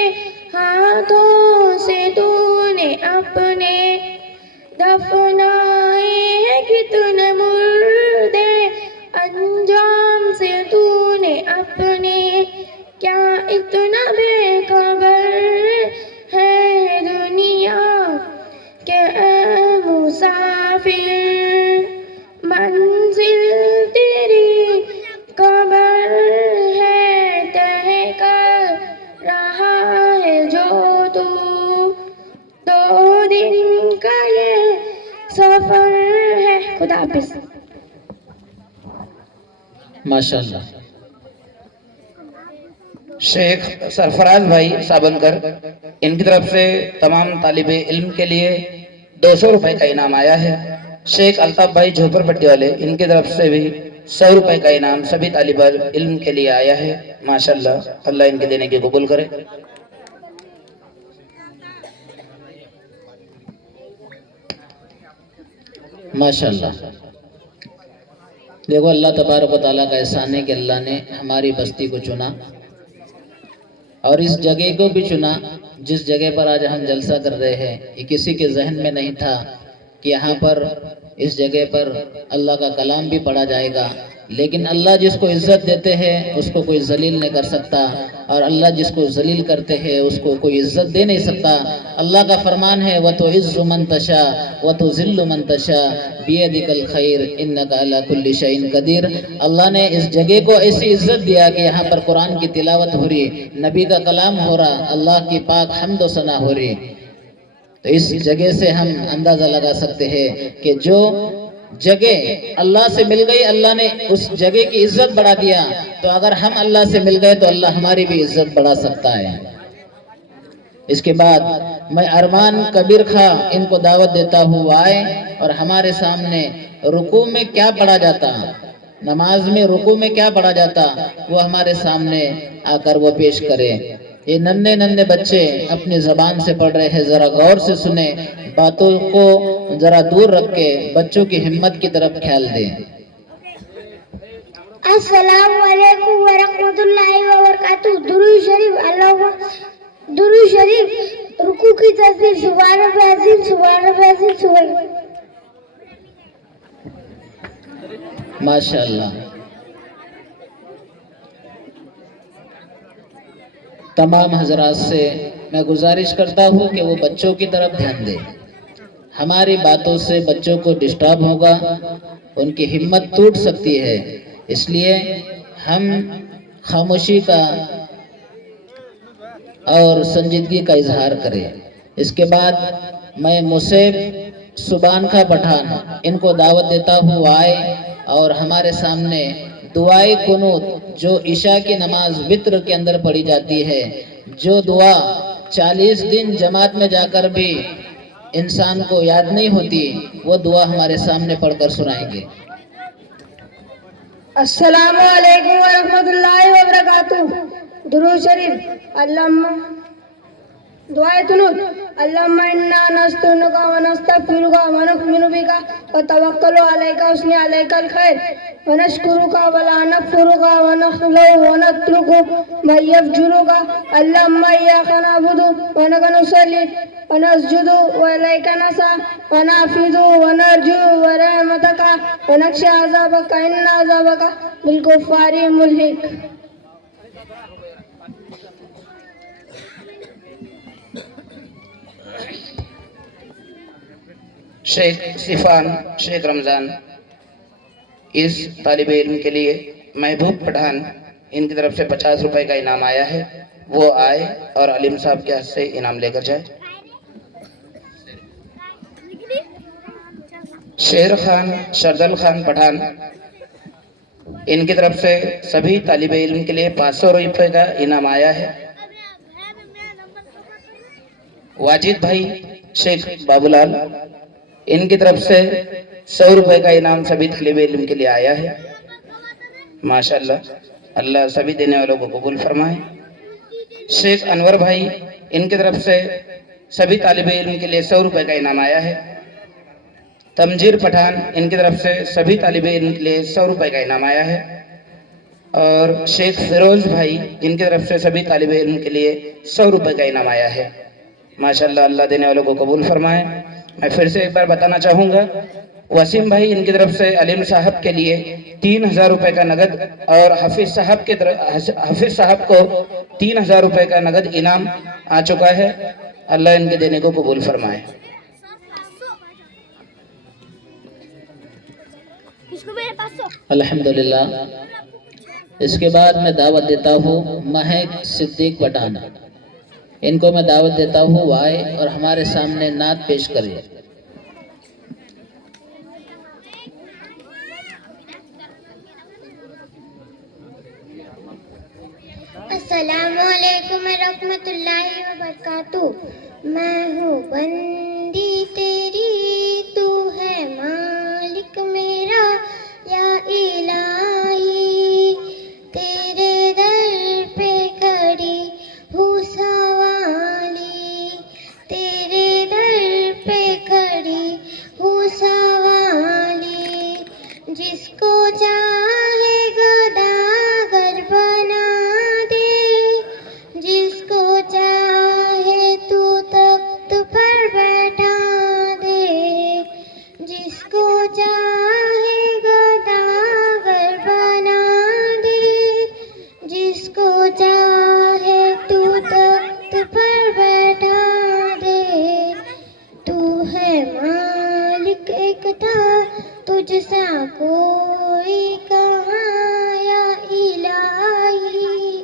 हाथों से तूने अपने दफनाए हैं कितने मुर्दे, अंजाम से तूने अपने क्या इतना बेखबर है दुनिया के मुसाफिर, मंजिल तेरी कब्र है, तय कर रहा है जो तू। 2 दिन का ये सफर है। खुदा हाफिज। माशाल्लाह। शेख सरफराज भाई साबनकर, इनकी तरफ से तमाम तालिबे इल्म के लिए 200 रुपए का इनाम आया है। शेख अल्ताफ भाई झोपड़पट्टी वाले, इनकी तरफ से भी 100 रुपए का इनाम सभी तालिबे इल्म के लिए आया है। माशाल्लाह, अल्लाह इनके देने की कबूल करे। माशाल्लाह। देखो, अल्लाह तबारक व तआला का एहसान है कि अल्लाह ने हमारी बस्ती को चुना और इस जगह को भी चुना जिस जगह पर आज हम जलसा कर रहे हैं। ये किसी के जहन में नहीं था कि यहाँ पर इस जगह पर अल्लाह का कलाम भी पढ़ा जाएगा, लेकिन अल्लाह जिसको इज़्ज़त देते हैं उसको कोई जलील नहीं कर सकता, और अल्लाह जिसको जलील करते हैं उसको कोई इज़्ज़त दे नहीं सकता। अल्लाह का फरमान है, व तो इज़्ज़ु मन तशा व तो ज़िल्लु मन तशा बियदिकल खैर इन्नका अला कुल्ली शैइन कदीर। अल्लाह ने इस जगह को ऐसी इज़्ज़त दिया कि यहाँ पर कुरान की तिलावत हो रही, नबी का कलाम हो रहा, अल्लाह की पाक हम्द व सना हो रही। तो इस जगह से हम अंदाज़ा लगा सकते हैं कि जो जगह अल्लाह से मिल गई, अल्लाह ने उस जगह की इज्जत बढ़ा दिया। तो अगर हम अल्लाह से मिल गए तो अल्लाह हमारी भी इज्जत बढ़ा सकता है। इसके बाद मैं अरमान कबीर खां इनको दावत देता हूँ आए और हमारे सामने रुकू में क्या पढ़ा जाता, नमाज में रुकू में क्या पढ़ा जाता, वो हमारे सामने आकर वो पेश करें। ये नन्हे नन्हे बच्चे अपनी ज़बान से पढ़ रहे हैं, ज़रा गौर से सुने, बातों को ज़रा दूर रख के बच्चों की हिम्मत की तरफ ख्याल दें। अस्सलामु अलैकुम व रहमतुल्लाहि व बरकातुहू। दुरूद शरीफ अल्लाहुम्मा दुरूद शरीफ रुकू की तस्बीह सुभान रब्बिल अज़ीम सुभान रब्बिल अज़ीम सुभान। माशाअल्लाह। तमाम हजरात से मैं गुजारिश करता हूँ कि वो बच्चों की तरफ ध्यान दें। हमारी बातों से बच्चों को डिस्टर्ब होगा, उनकी हिम्मत टूट सकती है, इसलिए हम खामोशी का और संजीदगी का इजहार करें। इसके बाद मैं मुसेब सुबान खां पठान इनको दावत देता हूँ आए और हमारे सामने दुआए कुनूत जो ईशा की नमाज वित्र के अंदर पढ़ी जाती है, जो दुआ 40 दिन जमात में जाकर भी इंसान को याद नहीं होती, वो दुआ हमारे सामने पढ़कर सुनाएंगे। अस्सलामु अलैकुम व रहमतुल्लाहि व बरकातुहू। दुरूद शरीफ अल्लाहुम्मा दुआए कुनूत अल्लाहुम्मा इन्ना नस्तईनुका व नस्तगफिरुका व नु'मिनु बिका व तवक्कलु अलैका हुस्नी अलैकल खैर व नशकुरुका व ला नकफुरुका व नखलु व नत्रुकु मा यफजुरुका अल्लाहुम्मा इय्याका नअबुदु व इय्याका नुसल्ली व नस्जुदु व इलैका नसअ व नाफिदु व नरजु व रहमतका व नख्शा अज़ाबका इन्ना अज़ाबका बिल कुफ्फारि मुल्हिक। शेख सिफान शेख रमज़ान, इस तालिब इल्म के लिए महबूब पठान इनकी तरफ से 50 रुपए का इनाम आया है, वो आए और अलीम साहब के हाथ से इनाम लेकर जाए। शेर खान शरदल खान पठान ان کی طرف سے سبھی طالب علم کے لیے 500 روپے کا انعام آیا ہے. واجد بھائی شیخ بابو لال، ان کی طرف سے 100 روپے کا انعام سبھی طالب علم کے لیے آیا ہے. ماشاءاللہ، اللہ سبھی دینے والوں کو قبول فرمائے. شیخ انور بھائی، ان کی طرف سے سبھی طالب علم کے لیے 100 روپے کا انعام آیا ہے. تمجیر پٹھان، ان کی طرف سے سبھی طالب علم کے لیے 100 روپے کا انعام آیا ہے. اور شیخ فیروز بھائی، ان کی طرف سے سبھی طالب علم کے لیے 100 روپے کا انعام آیا ہے. ماشاءاللہ، اللہ دینے والوں کو قبول فرمائے. میں پھر سے ایک بار بتانا چاہوں گا، وسیم بھائی، ان کی طرف سے علیم صاحب کے لیے 3000 روپے کا نقد اور حافظ صاحب کو 3000 روپے کا نقد انعام آ چکا ہے. اللہ ان کے دینے کو قبول فرمائے. الحمدللہ. اس کے بعد میں دعوت دیتا ہوں مہک صدیق پٹھان. ان کو میں دعوت دیتا ہوں وہ آئے اور ہمارے سامنے نعت پیش کرے. السلام علیکم ورحمۃ اللہ وبرکاتہ. میں ہوں بندی تیری، تو ہے مالک میرا یا الہی. تیرے در پہ کھڑی ہوں سوالی، تیرے در پہ کھڑی ہوں سوالی. جس کو چاہے گداگر بنا دے، جس کو چاہے تو تخت پر بیٹھا دے، جس کو چاہے گداگر بنا دے، جس کو چاہے تو تخت پر بیٹھا دے. تو ہے مالک ایکتا، تجھ سا کوئی کہاں یا الہی.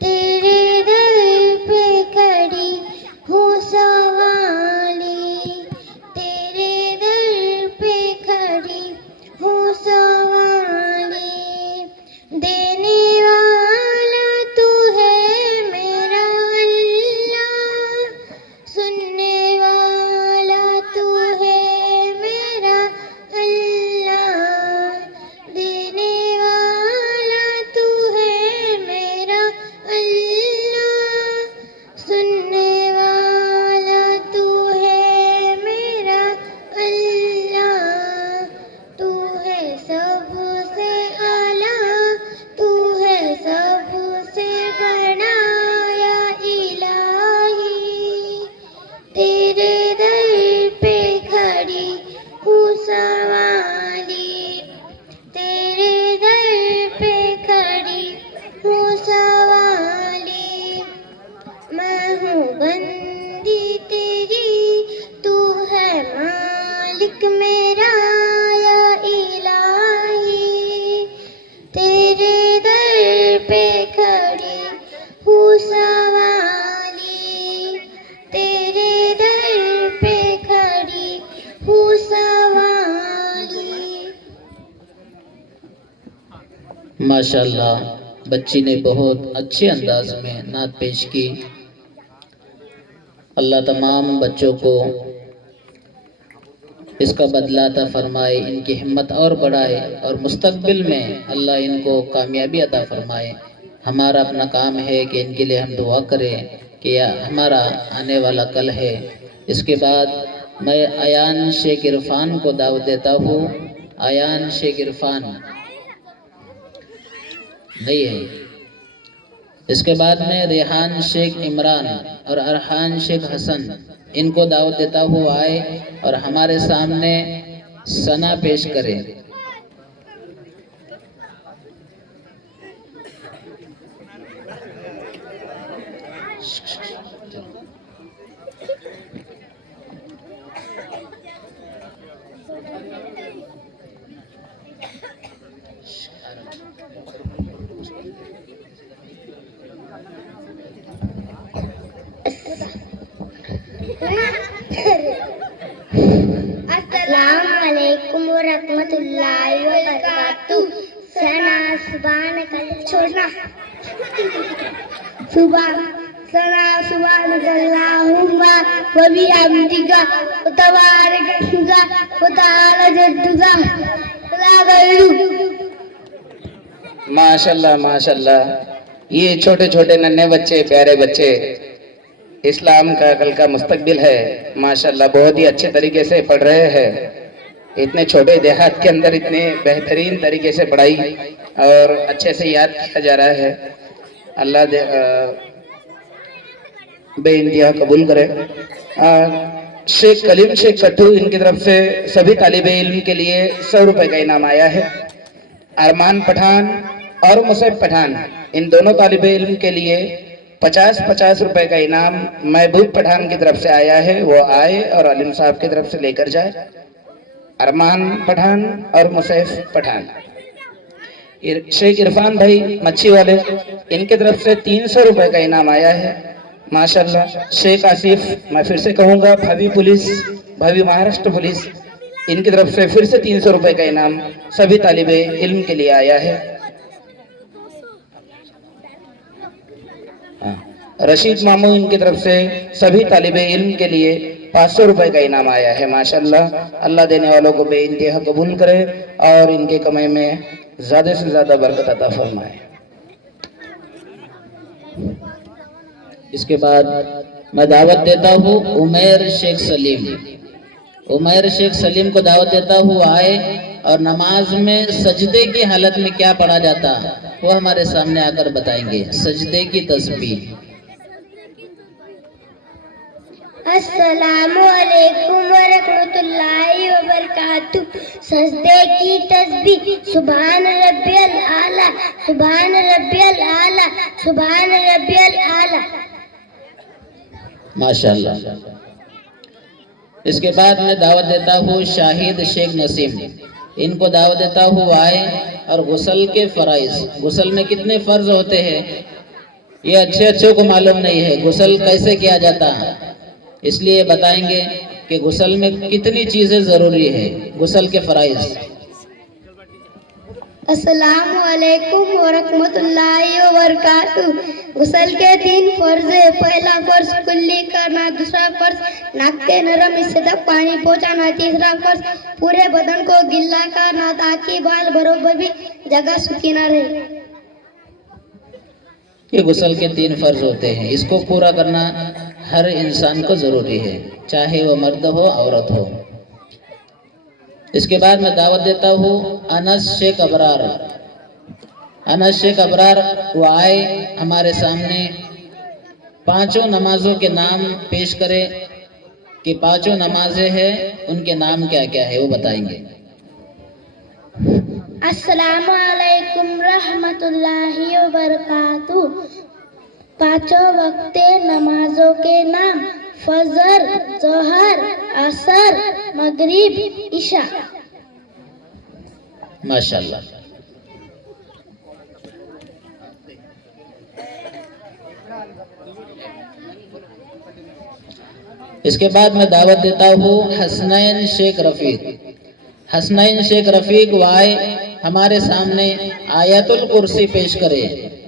تیرے در پہ کھڑی ہوں سوالی، تیرے در پہ کھڑی ہوں سوالی. دینے والا تو ہے میرا اللہ، سننے والا تو ہے میرا اللہ. دینے والا تو ہے میرا اللہ، سننے والا تو ہے میرا اللہ. تو ہے سب سے اعلیٰ، تو ہے سب سے بڑا یا الہی. تیرے در پہ کھڑی ہوں سوالی، تیرے در پہ کھڑی ہوں سوالی. میں ہوں بندی تیری، تو ہے مالک میرا یا الہی. تیرے در پہ کھڑی ہوں سوالی، تیرے در پہ کھڑی ہوں سوالی. ماشاءاللہ، بچی نے بہت اچھے انداز میں نعت پیش کی. اللہ تمام بچوں کو اس کا بدلہ عطا فرمائے، ان کی ہمت اور بڑھائے، اور مستقبل میں اللہ ان کو کامیابی عطا فرمائے. ہمارا اپنا کام ہے کہ ان کے لیے ہم دعا کریں کہ ہمارا آنے والا کل ہے. اس کے بعد میں ایان شیخ عرفان کو دعوت دیتا ہوں. ایان شیخ عرفان نہیں ہے. اس کے بعد میں ریحان شیخ عمران اور ارحان شیخ حسن، ان کو دعوت دیتا ہوں آئے اور ہمارے سامنے ثنا پیش کرے. السلام علیکم ورحمۃ اللہ وبرکاتہ. ثنا हसना सुबह सना सुभानक अल्लाहुम्मा व बिहम्दिका व तबारक इसमुका व तआला जद्दुका ला गैरुक। माशाल्लाह माशाल्लाह, ये छोटे छोटे नन्हे बच्चे, प्यारे बच्चे, इस्लाम का कल का मुस्तकबिल है। माशाल्लाह बहुत ही अच्छे तरीके से पढ़ रहे हैं। इतने छोटे देहात के अंदर इतने बेहतरीन तरीके से पढ़ाई और अच्छे से याद किया जा रहा है। अल्लाह बे इंतहा कबूल करे। शेख कलीम शेख कट्टू, इनकी तरफ से सभी तालिबे इल्म के लिए 100 रुपए का इनाम आया है। अरमान पठान और मुसैब पठान, इन दोनों तालिबे इल्म के लिए 50-50 रुपए का इनाम महबूब पठान की तरफ से आया है। वो आए और अलीम साहब की तरफ से लेकर जाए। अरमान पठान और मुसैब पठान। शेख इरफान भाई मच्छी वाले, इनकी तरफ से 300 रुपए का इनाम आया है। माशाल्लाह। शेख आसिफ, मैं फिर से कहूँगा, भावी पुलिस, भावी महाराष्ट्र पुलिस, इनकी तरफ से फिर से 300 रुपए का इनाम सभी तालिबे इल्म के लिए आया है। रशीद मामू, इनकी तरफ से सभी तालिबे इल्म के लिए 500 रुपए का इनाम आया है। माशाल्लाह। अल्लाह देने वालों को बेइंतहा कबूल करे और इनके कमाई में ज्यादा से ज्यादा बरकत अता फरमाए। इसके बाद मैं दावत देता हूँ उमैर शेख सलीम। उमैर शेख सलीम को दावत देता हूँ आए और नमाज में सजदे की हालत में क्या पढ़ा जाता वो हमारे सामने आकर बताएंगे। सजदे की तस्बीह। अस्सलामु अलैकुम व रहमतुल्लाहि व बरकातुहू। सजदे की तस्बीह। सुभान रब्बियल आला, सुभान रब्बियल आला, सुभान रब्बियल आला। माशाल्लाह। इसके बाद मैं दावत देता हूँ शाहिद शेख नसीम। इनको दावत देता हूँ आए और गुस्ल के फराइज, गुस्ल में कितने फर्ज होते हैं ये अच्छे को मालूम नहीं है। गुस्ल कैसे किया जाता है इसलिए बताएंगे कि गुस्ल में कितनी चीजें जरूरी है। गुस्ल के फराइज। अस्सलामु अलैकुम व रहमतुल्लाहि व बरकातुहू। गुस्ल के 3 फर्ज है। पहला फर्ज कुल्ली करना, दूसरा फर्ज नाक के नरम हिस्से तक पानी पहुंचाना, तीसरा फर्ज पूरे बदन को गिल्ला करना ताकि बाल बरोबर भी जगह सूखी न रहे। ये गुस्ल के 3 फर्ज होते हैं, इसको पूरा करना हर इंसान को जरूरी है, चाहे वो मर्द हो औरत हो। इसके बाद मैं दावत देता हूँ अनस शेख अबरार। अनस शेख अबरार वो आए हमारे सामने 5 नमाजों के नाम पेश करे कि 5 नमाजें हैं उनके नाम क्या क्या है वो बताएंगे। अस्सलामु अलैकुम रहमतुल्लाहि व बरकातुहू। 5 वक्ते नमाजों के नाम फजर, जोहर, असर, मगरिब, इशा। माशाल्लाह। इसके बाद मैं दावत देता हूँ हसनैन शेख रफीक। हसनैन शेख रफीक वाए हमारे सामने आयतुल कुर्सी पेश करे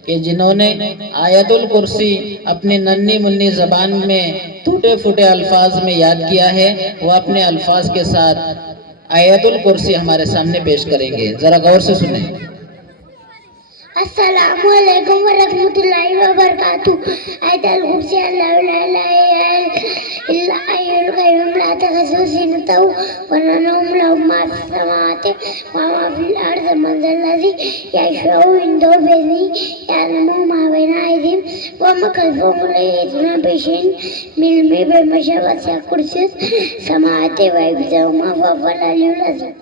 कि जिन्होंने आयतुल कुर्सी अपनी नन्ही मुन्नी जबान में टूटे फूटे अल्फाज में याद किया है वो अपने अल्फाज के साथ आयतुल कुर्सी हमारे सामने पेश करेंगे। जरा गौर से सुने। अस्सलामु अलैकुम व रहमतुल्लाहि व बरकातुहू। आयतुल कुर्सी अल्लाहु ला इलाहा इल्ला हुवल क़य्यूम ला तअखुज़ुहु सिनतुन व ला नौम लहु मा फ़िस समावाति व मा फ़िल अर्ज़ि मन ज़ल्लज़ी यशफ़अउ इंदहु बिइज़्निही यअलमु मा बैना अयदीहिम व मा ख़ल्फ़हुम व ला युहीतूना बिशैइन मिन इल्मिही इल्ला बिमा शाअ वसिअ कुर्सियुहु समावाति व अर्ज़ व मा हुवल अलिय्युल अज़ीम।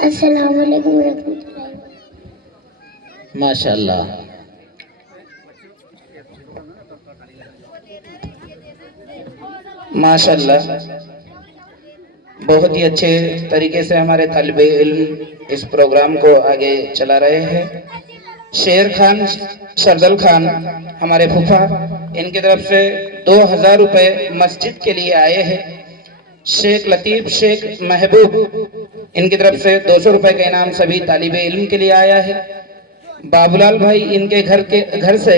अस्सलामु अलैकुम व रहमतुल्लाहि। माशाल्लाह। माशाल्लाह। बहुत ही अच्छे तरीके से हमारे तालिबे इल्म इस प्रोग्राम को आगे चला रहे हैं। शेर खान शरदल खान हमारे फूफा, इनकी तरफ से 2000 रुपए मस्जिद के लिए आए हैं। शेख लतीफ शेख महबूब, इनकी तरफ से 200 रुपए का इनाम सभी तालिबे इल्म के लिए आया है। बाबूलाल भाई इनके घर से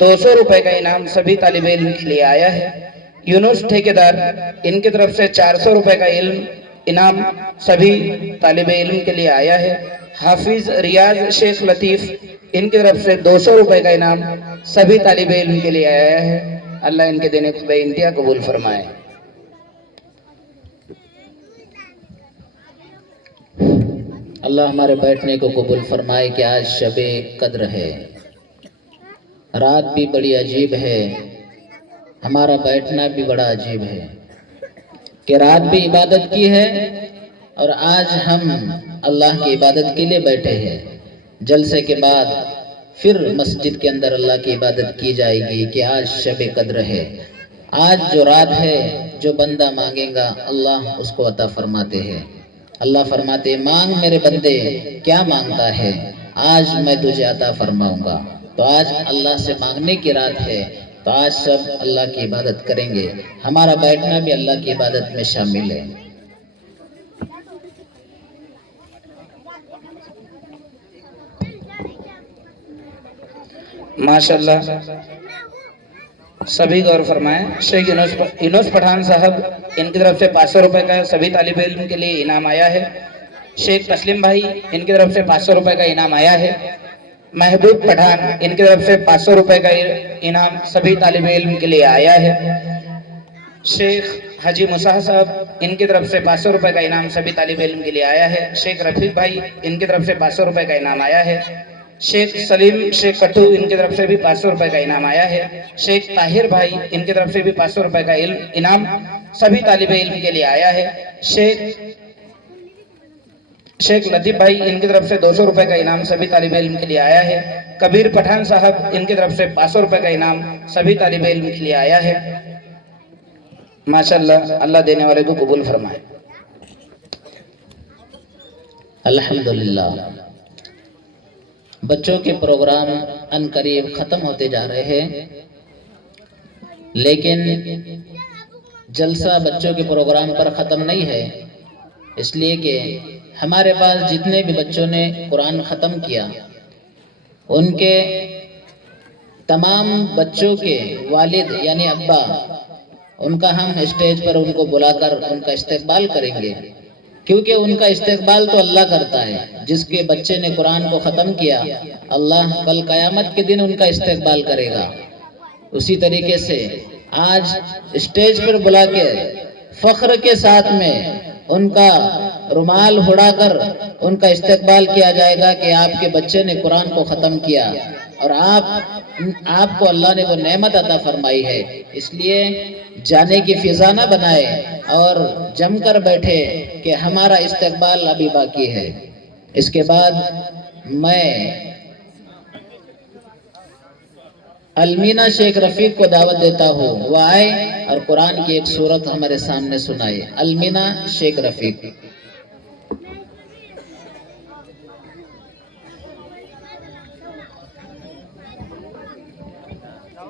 200 रुपए का इनाम सभी तालिब इल्म के लिए आया है। यूनुस ठेकेदार इनकी तरफ से 400 रुपए का इनाम सभी तालिब इल्म के लिए आया है। हाफिज रियाज शेख लतीफ इनकी तरफ से 200 रुपए का इनाम सभी तालिब इल्म के लिए आया है। अल्लाह इनके देने को बेइंतहा कबूल फरमाए। अल्लाह हमारे बैठने को कबूल फरमाए कि आज शबे कद्र है, रात भी बड़ी अजीब है, हमारा बैठना भी बड़ा अजीब है कि रात भी इबादत की है और आज हम अल्लाह की इबादत के लिए बैठे हैं। जलसे के बाद फिर मस्जिद के अंदर अल्लाह की इबादत की जाएगी कि आज शबे कद्र है। आज जो रात है, जो बंदा मांगेगा अल्लाह उसको अता फरमाते हैं। अल्लाह फरमाते मांग मेरे बंदे, क्या मांगता है, आज मैं तुझे अता फरमाऊंगा। तो आज अल्लाह से मांगने की रात है, तो आज सब अल्लाह की इबादत करेंगे। हमारा बैठना भी अल्लाह की इबादत में शामिल है। माशाल्लाह, सभी गौर फरमाएं। शेख यूनुस पठान साहब इनकी तरफ से 500 रुपए का सभी तालिब इल्म के लिए इनाम आया है। शेख तस्लीम भाई इनकी तरफ से 500 रुपए का इनाम आया है। महबूब पठान इनकी तरफ से 500 रुपए का इनाम सभी तालिब इल्म के लिए आया है। शेख हाजी मुसाह साहब इनकी तरफ से 500 रुपए का इनाम सभी तालिब इल्म के लिए आया है। शेख रफीक भाई इनकी तरफ से 500 रुपए का इनाम आया है। शेख सलीम शेख कट्टू इनकी तरफ से भी 500 रुपए का इनाम आया है। शेख ताहिर भाई इनकी तरफ से भी 500 रुपए का इनाम सभी तालिब इल्म के लिए आया है। शेख लतीफ भाई इनकी तरफ से 200 रुपए का इनाम सभी तालिब इल्म के लिए आया है। कबीर पठान साहब इनकी तरफ से 500 रुपए का इनाम सभी तालिब इल्म के लिए आया है। माशाल्लाह, अल्लाह देने वाले को कबूल फरमाए। अल्हम्दुलिल्लाह, बच्चों के प्रोग्राम अनकरीब ख़त्म होते जा रहे हैं, लेकिन जलसा बच्चों के प्रोग्राम पर ख़त्म नहीं है, इसलिए कि हमारे पास जितने भी बच्चों ने कुरान ख़त्म किया, उनके तमाम बच्चों के वालिद यानी अब्बा, उनका हम स्टेज पर उनको बुलाकर उनका इस्तकबाल करेंगे, क्योंकि उनका इस्तकबाल तो अल्लाह करता है। जिसके बच्चे ने कुरान को ख़त्म किया, अल्लाह कल क़यामत के दिन उनका इस्तकबाल करेगा। उसी तरीके से आज स्टेज पर बुला के फ़ख्र के साथ में उनका रुमाल उड़ाकर उनका इस्तकबाल किया जाएगा कि आपके बच्चे ने कुरान को ख़त्म किया और आपको अल्लाह ने वो नेमत अता फरमाई है। इसलिए जाने की फिजा ना बनाए और जमकर बैठे कि हमारा इस्तकबाल अभी बाकी है। इसके बाद मैं अलमीना शेख रफीक को दावत देता हूँ, वो आए और कुरान की एक सूरत हमारे सामने सुनाए। अलमीना शेख रफीक।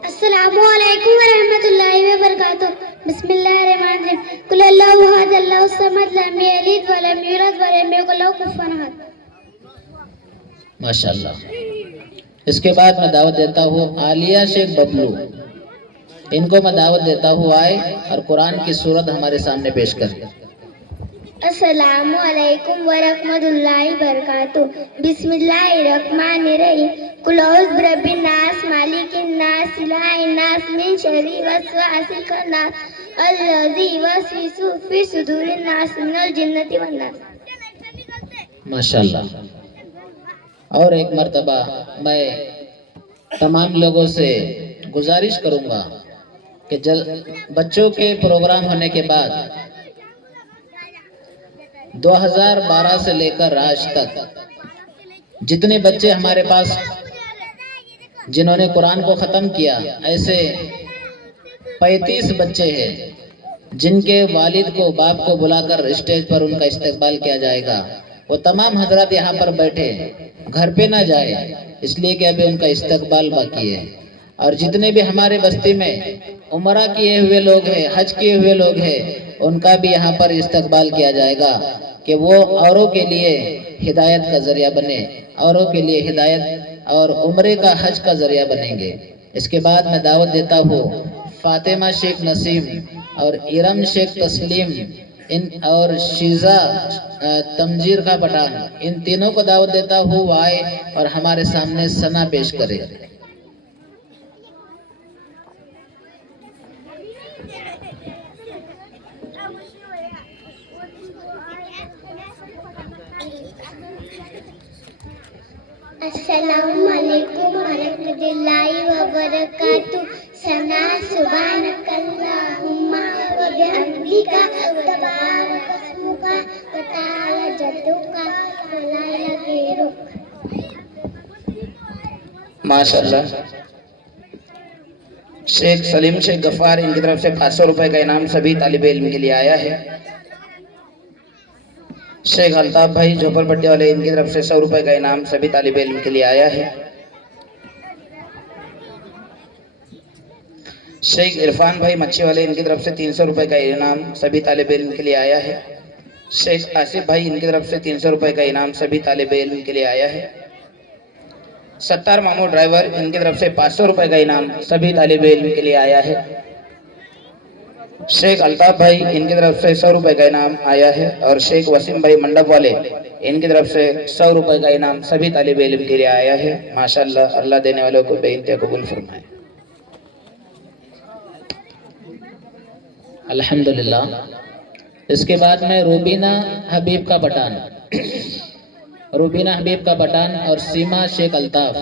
अस्सलामुअलैकुम वरहमतुल्लाहि वबरकातुहू। बिस्मिल्लाहिर्रहमानिर्रहीम। कुल अल्लाहु अहद अल्लाहु समद लम यलिद व लम यूलद व लम यकुल लहू कुफुवन अहद। माशाल्लाह। इसके बाद मैं दावत देता हूँ आलिया शेख बबलू, इनको मैं दावत देता हूँ आए और कुरान की सूरत हमारे सामने पेश करें। अस्सलामुअलैकुम वरहमतुल्लाहि वबरकातुहू। बिस्मिल्लाहिर्रहमानिर्रहीम। कुल औज़ु बिरब्बिन नास मालिकिन नास इलाहिन नास मिन शर्रि वसवासिल खन्नास अल्लज़ी युवस्विसु फी सुदूरिन नास मिनल जिन्नति वन नास। माशाल्लाह। और एक मर्तबा मैं तमाम लोगों से गुजारिश करूंगा कि बच्चों के प्रोग्राम होने के बाद 2012 से लेकर आज तक जितने बच्चे हमारे पास जिन्होंने कुरान को ख़त्म किया, ऐसे 35 बच्चे हैं जिनके वालिद को बाप को बुलाकर स्टेज पर उनका इस्तकबाल किया जाएगा। वो तमाम हजरात यहाँ पर बैठे, घर पे ना जाए, इसलिए कि अभी उनका इस्तकबाल बाकी है। और जितने भी हमारे बस्ती में उमरा किए हुए लोग हैं, हज किए हुए लोग हैं, उनका भी यहाँ पर इस्तकबाल किया जाएगा कि वो औरों के लिए हिदायत का ज़रिया बने, औरों के लिए हिदायत اور عمرے کا حج کا ذریعہ بنیں گے۔ اس کے بعد میں دعوت دیتا ہوں فاطمہ شیخ نسیم اور ارم شیخ تسلیم اور شیزہ تمجیر کا پٹھان، ان تینوں کو دعوت دیتا ہوں وہ آئے اور ہمارے سامنے ثنا پیش کرے۔ السلام علیکم ورحمۃ اللہ وبرکاتہ۔ ثنا سبحانک اللہم وبحمدک تبارک اسمک وتعالی جدک ولا الہ غیرک۔ ماشاءاللہ۔ شیخ سلیم شیخ غفار، ان کی طرف سے 500 روپے کا انعام سبھی طالب علم کے لیے آیا ہے۔ شیخ الطاف بھائی جھوپڑ پٹی والے، ان کی طرف سے 100 روپے کا انعام سبھی طالب علم کے لیے آیا ہے۔ شیخ عرفان بھائی مچھی والے، ان کی طرف سے 300 روپے کا انعام سبھی طالب علم کے لیے آیا ہے۔ شیخ آصف بھائی، ان کی طرف سے 300 روپے کا انعام سبھی طالب علم کے لیے آیا ہے۔ ستار مامو ڈرائیور، ان کی طرف سے 500 روپے کا انعام سبھی طالب علم کے لیے آیا ہے۔ شیخ الطاف بھائی، ان کی طرف سے 100 روپے کا انعام آیا ہے، اور شیخ وسیم بھائی منڈپ والے، ان کی طرف سے 100 روپے کا انعام سبھی طالب علم کے لیے آیا ہے۔ ماشاءاللہ، اللہ دینے والوں کو بے انتہا قبول فرمائے۔ الحمدللہ۔ اس کے بعد میں روبینہ حبیب کا پٹھان، روبینہ حبیب کا پٹھان اور سیما شیخ الطاف،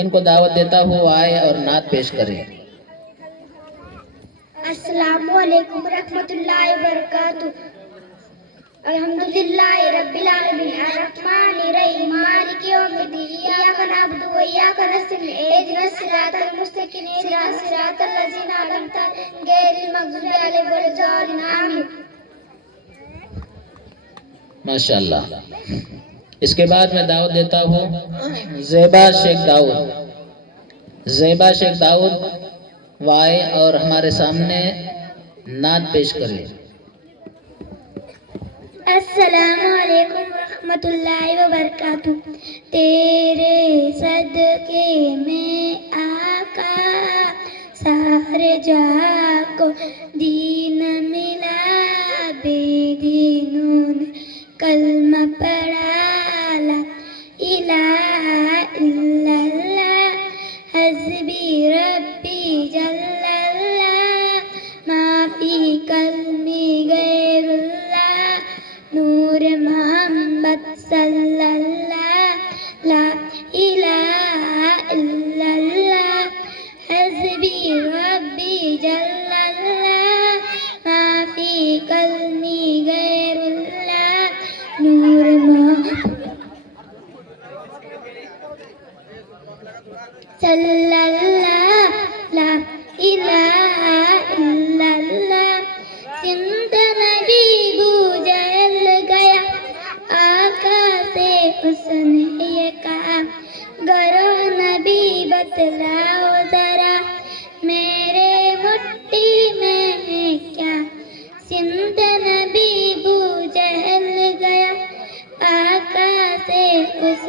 ان کو دعوت دیتا ہوں وہ آئے اور نعت پیش کرے۔ السلام علیکم ورحمۃ اللہ وبرکاتہ۔ الحمدللہ رب العالمین الرحمن الرحیم مالک یوم الدین ایاک نعبد و ایاک نستعین اہدنا الصراط المستقیم صراط الذین انعمت علیہم غیر المغضوب علیہم ولا الضالین آمین۔ ماشاءاللہ۔ اس کے بعد میں دعوت دیتا ہوں زیبا شیخ داؤد، زیبا شیخ داؤد وائے اور ہمارے سامنے نعت پیش کرے۔ السلام علیکم ورحمۃ اللہ وبرکاتہ۔ تیرے صدقے میں آقا سارے جہاں کو دین ملا، بے دینوں نے کلمہ پڑھا، لا الہ الا اللہ حسبی ربی جل اللہ، ما فی قلبی غیر اللہ، نور محمد صلی اللہ، لا الہ الا اللہ حسبی ربی جل اللہ، ما فی قلبی غیر اللہ، نور محمد صلی اللہ، لا الہ الا اللہ۔ سمت نبی بو جہل گیا، آقا سے اس نے یہ کہا، گرو نبی بتلاؤ ذرا میرے مٹھی میں ہے کیا۔ سمت نبی بو جہل گیا، آقا سے اس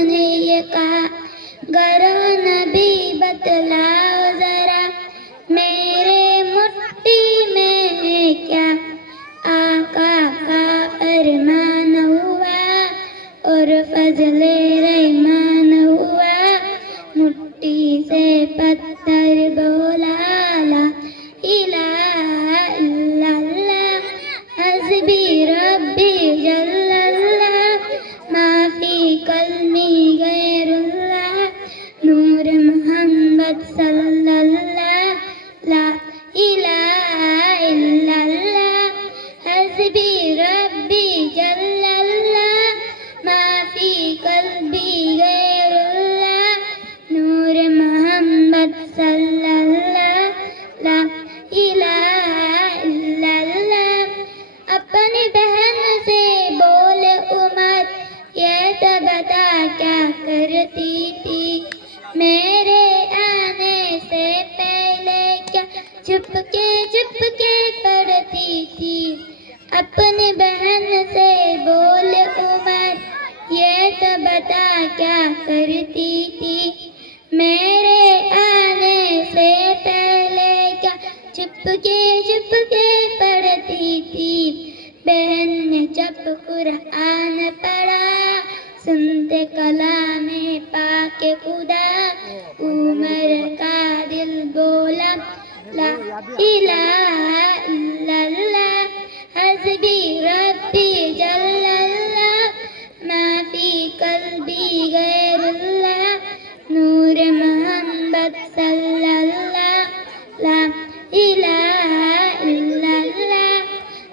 نے یہ کہا، گرو نبی بتلاؤ ذرا میرے مٹھی میں ہے کیا۔ آقا کا فرمان ہوا اور فضل رحمان ہوا، مٹھی سے پتھر بولا، لا الہ الا اللہ حسبی ربی جل اللہ، ما فی قلبی غیر اللہ، نور محمد صلی اللہ، لا الہ الا اللہ حسبی ربی جل اللہ، ما فی قلبی غیر اللہ، نور محمد صلی اللہ، لا الہ الا اللہ۔ اپنی بہن سے بولے عمر، یہ تو بتا کیا کرتی تھی میرے آنے سے پہلے، کیا چھپ کے پڑھتی تھی۔ اپنی بہن سے بولے عمر، یہ تو بتا کیا کرتی के खुदा उमर का दिल बोला ला इलाहा इल्लल्लाह हस्बी रब्बी जल्लल्लाह माफी कल्बी गैरुल्लाह नूर मोहम्मद सल्लल्लाह ला इलाहा इल्लल्लाह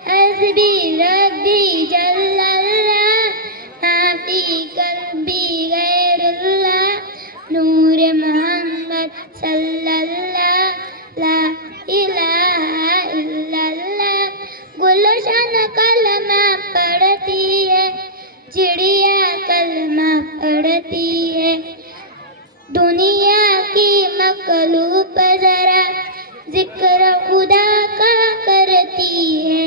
हस्बी रब्बी जल्लल्लाह माफी कल्बी गैरुल्लाह नूर मोहम्मद सल्लल्लाह ला इलाहा इल्लल्लाह गुलशन कलमा पढ़ती है चिड़िया कलमा पढ़ती है दुनिया की मखलूक जरा जिक्र खुदा का करती है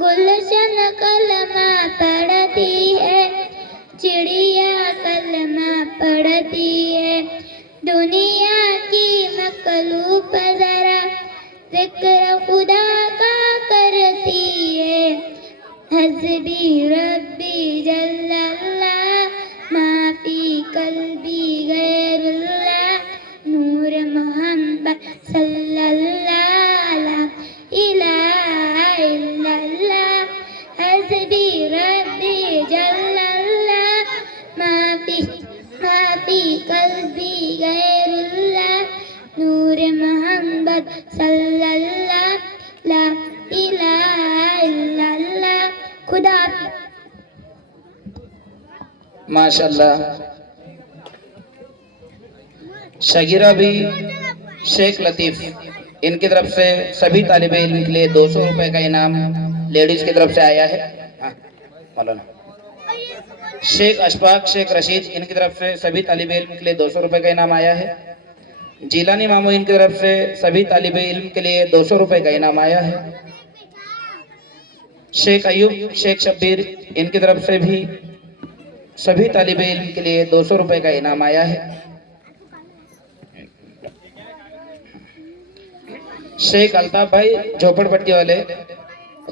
गुलशन कलमा पढ़ती है चिड़िया कलमा पढ़ती है दुनिया की मखलूक जरा जिक्र खुदा का करती है हस्बी रब्बी जल्लल्लाह माफी कल्बी गैरुल्लाह नूर मोहम्मद सल्लल्लाह ला इलाहा इल्लल्लाह हस्बी रब्बी जल्लल्लाह माफी कल्बी गैरुल्लाह नूर मोहम्मद सल्लल्लाह ला इलाहा इल्लल्लाह खुदा माशाल्लाह। शगीरा भी शेख लतीफ, इनकी तरफ से सभी तालिब इल्म के लिए 200 रुपए का इनाम लेडीज की तरफ से आया है। हाँ, मौलाना शेख अशफाक शेख रशीद, इनकी तरफ से सभी तालिब इल्म के लिए 200 रुपए का इनाम आया है। जीलानी मामू, इनकी तरफ से सभी तालिब इल्म के लिए 200 रुपए का इनाम आया है। शेख अयूब शेख शब्बीर, इनकी तरफ से भी सभी तालिब इल्म के लिए 200 रुपए का इनाम आया है। शेख अल्ताफ भाई झोपड़पट्टी वाले,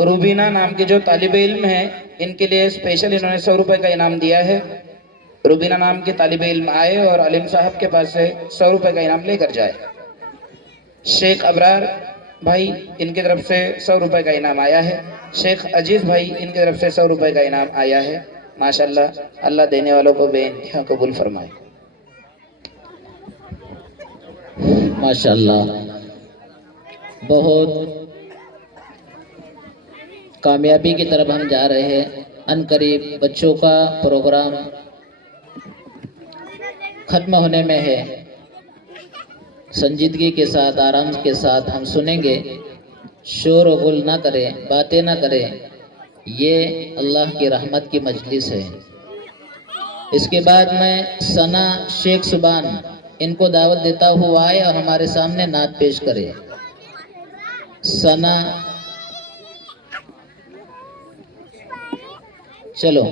रूबीना नाम की जो तालिब इल्म है, इनके लिए स्पेशल इन्होंने 100 रुपए का इनाम दिया है। रूबीना नाम की तालिब इल्म आए और अलीम साहब के पास से 100 रुपए का इनाम लेकर जाए। शेख अबरार भाई, इनकी तरफ से 100 रुपए का इनाम आया है। शेख अजीज भाई, इनकी तरफ से 100 रुपए का इनाम आया है। माशाल्लाह, अल्लाह देने वालों को बेइंतहा कबूल फरमाए। माशाल्लाह, बहुत कामयाबी की तरफ हम जा रहे हैं। अनकरीब बच्चों का प्रोग्राम खत्म होने में है। संजीदगी के साथ, आराम के साथ हम सुनेंगे। शोर और गुल ना करें, बातें ना करें। ये अल्लाह की रहमत की मजलिस है। इसके बाद मैं सना शेख सुबान, इनको दावत देता हूँ आए और हमारे सामने नात पेश करे। सना, चलो।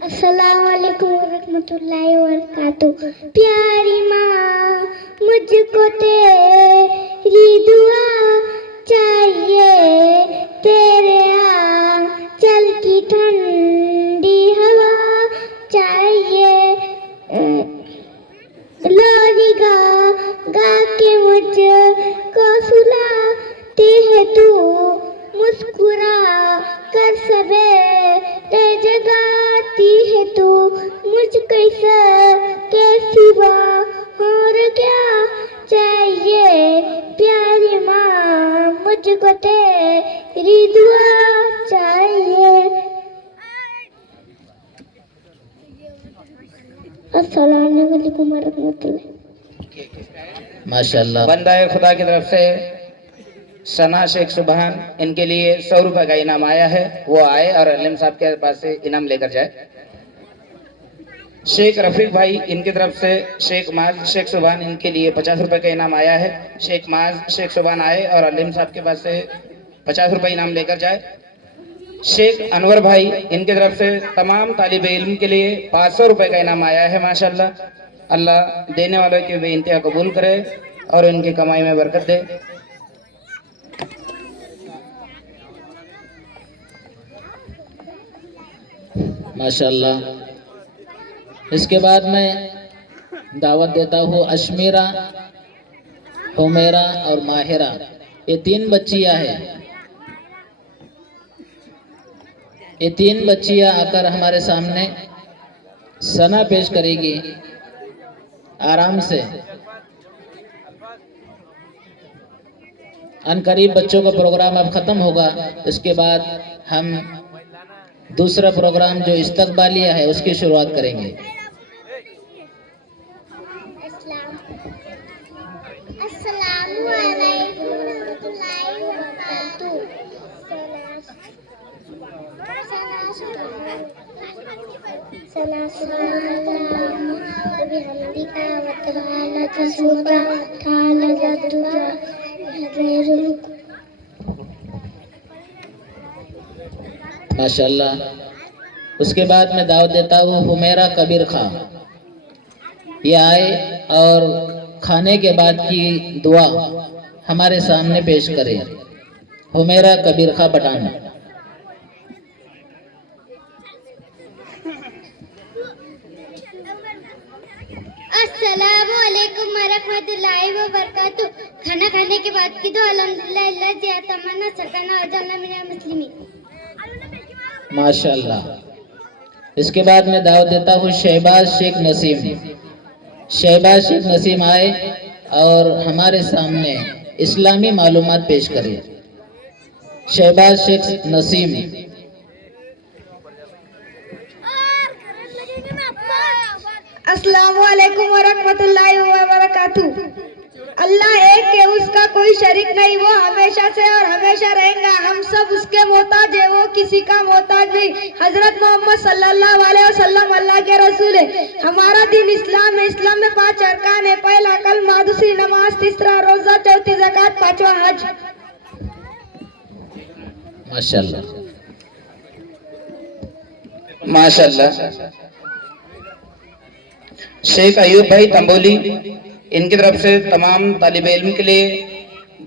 अस्सलाम वालेकुम रहमतुल्लाहि व बरकातुहू। प्यारी माँ, मुझको तेरी दुआ चाहिए, तेरे आंचल की ठंडी हवा चाहिए। लोरी गा गा के मुझको सुलाती है तू, मुस्कुरा कर सवेरे जगाती है तू, मुझ कैसा के सिवा और क्या चाहिए। प्यारी माँ, मुझको तेरी दुआ चाहिए। अस्सलाम वालेकुम रहमतुल्लाह। माशाल्लाह, बंदाए खुदा की तरफ से सना शेख सुबहान, इनके लिए 100 रुपए का इनाम आया है। वो आए और अलीम साहब के पास से इनाम लेकर जाए। शेख रफीक भाई, इनकी तरफ से शेख माज शेख सुबहान, इनके लिए 50 रुपए का इनाम आया है। शेख माज शेख सुबहान आए और अलीम साहब के पास से 50 रुपए इनाम लेकर जाए। शेख अनवर भाई, इनकी तरफ से तमाम तालिब इल्म के लिए 500 रुपए का इनाम आया है। माशाल्लाह, अल्लाह देने वालों की बेइंतहा कबूल करे और इनकी कमाई में बरकत दे। माशाल्लाह। इसके बाद मैं दावत देता हूँ अशमीरा, हुमेरा और माहिरा, ये 3 बच्चियाँ हैं। ये 3 बच्चियाँ आकर हमारे सामने सना पेश करेगी आराम से। अनकरीब बच्चों का प्रोग्राम अब ख़त्म होगा, इसके बाद हम दूसरा प्रोग्राम जो इस्तकबालिया है उसकी शुरुआत करेंगे। माशाल्लाह। उसके बाद मैं दावत देता हूँ हुमेरा कबीर खां, ये आए और खाने के बाद की दुआ हमारे सामने पेश करें। हुमेरा कबीर खां पठान। अस्सलामु अलैकुम वरहमतुल्लाहि वबरकातुह। खाना खाने के बाद की दुआ अल्हम्दुलिल्लाह अल्लाह जिया तमन्ना सकना वजल्ला मिनल मुस्लिमीन। माशाल्लाह। इसके बाद मैं दावत देता हूँ शहबाज शेख नसीम। शहबाज शेख नसीम आए और हमारे सामने इस्लामी मालूमात पेश करें। शहबाज शेख नसीम। अस्सलामु अलैकुम वरहमतुल्लाहि वबरकातुह। अल्लाह एक है, उसका कोई शरीक नहीं, वो हमेशा से और हमेशा रहेगा। हम सब उसके मोहताज है, वो किसी का मोहताज नहीं। हजरत मोहम्मद सल्लल्लाहु अलैहि वसल्लम अल्लाह के रसूल है। हमारा दिन इस्लाम है। इस्लाम में 5 अरकान है। पहला कलमा, दूसरी नमाज, तीसरा रोजा, चौथी ज़कात, 5वां हज। माशाल्लाह। माशाल्लाह। शेख अयूब भाई तंबोली, इनकी तरफ से तमाम तालिब इल्म के लिए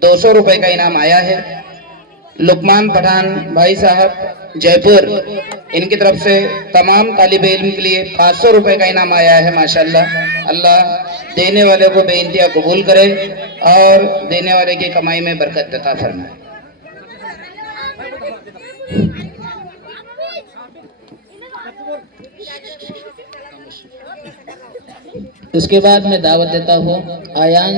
200 रुपए का इनाम आया है। लुकमान पठान भाई साहब जयपुर, इनकी तरफ से तमाम तालिब इल्म के लिए 500 रुपए का इनाम आया है। माशाल्लाह, अल्लाह देने वाले को बेइंतहा कबूल करे और देने वाले की कमाई में बरकत अता फरमाए। इसके बाद मैं दावत देता हूँ आयान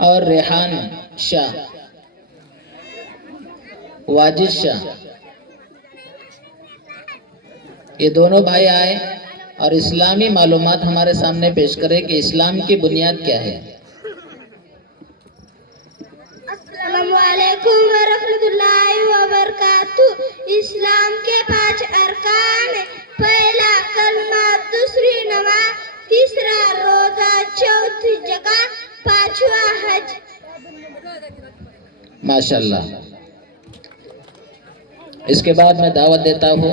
और रेहान शाह, वाजिद शाह, ये दोनों भाई आए और इस्लामी मालूमात हमारे सामने पेश करें कि इस्लाम की बुनियाद क्या है। अस्सलामु अलैकुम वरहमतुल्लाहि वबरकातुह। इस्लाम के 5 अरकान है। पहला कलमा, दूसरी नमाज, तीसरा रोजा, चौथी ज़कात, 5वां हज। माशाल्लाह। इसके बाद मैं दावत देता हूँ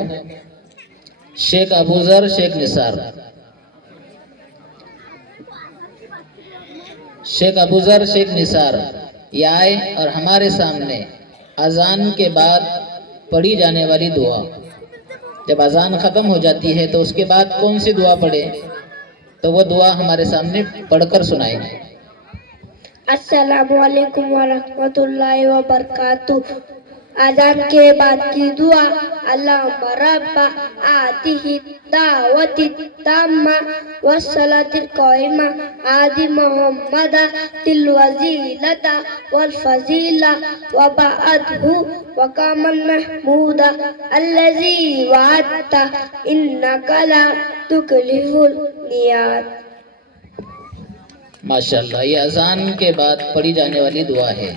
शेख अबूजर शेख निसार। शेख अबूजर शेख निसार ये आए और हमारे सामने अजान के बाद पढ़ी जाने वाली दुआ, जब अजान ख़त्म हो जाती है तो उसके बाद कौन सी दुआ पढ़े, तो वो दुआ हमारे सामने पढ़कर सुनाएंगे। अस्सलामु अलैकुम वरहमतुल्लाहि वबरकातुह। अजान के बाद की दुआ, अल्लाहुम्मा रब्बा आतिहि दावति ताम्मा वस्सलातिल काइमा आदि मुहम्मदा तिल वजीलता वल फजीला व बअदहु वकामन महमूदा अल्लज़ी वअदता इन्नका ला तुकलिफुल मियाद। माशाल्लाह, ये अजान के बाद पढ़ी जाने वाली दुआ है।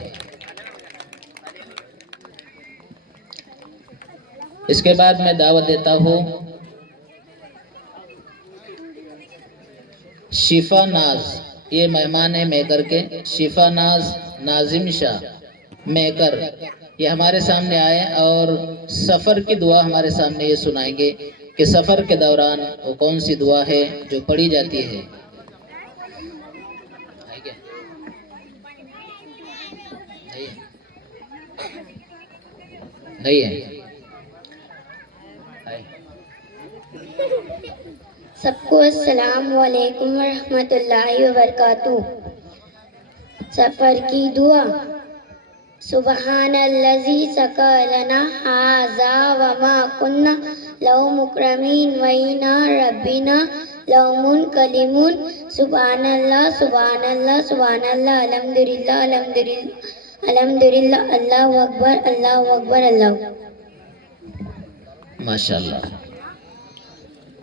इसके बाद मैं दावत देता हूँ शिफा नाज, ये मेहमान है मेकर के, शिफा नाज नाजिम शाह मेकर, یہ ہمارے سامنے آئے اور سفر کی دعا ہمارے سامنے یہ سنائیں گے کہ سفر کے دوران وہ کون سی دعا ہے جو پڑھی جاتی ہے. نہیں ہے. سب کو السلام علیکم ورحمۃ اللہ وبرکاتہ. سفر کی دعا. سبحان الذی سخر لنا ھذا وما کنا لہ مقرنین وإنا ربنا لمنقلبون. سبحان اللہ سبحان اللہ سبحان اللہ الحمدللہ الحمدللہ الحمدللہ اللہ اکبر اللہ اکبر اللہ. ماشاءاللہ.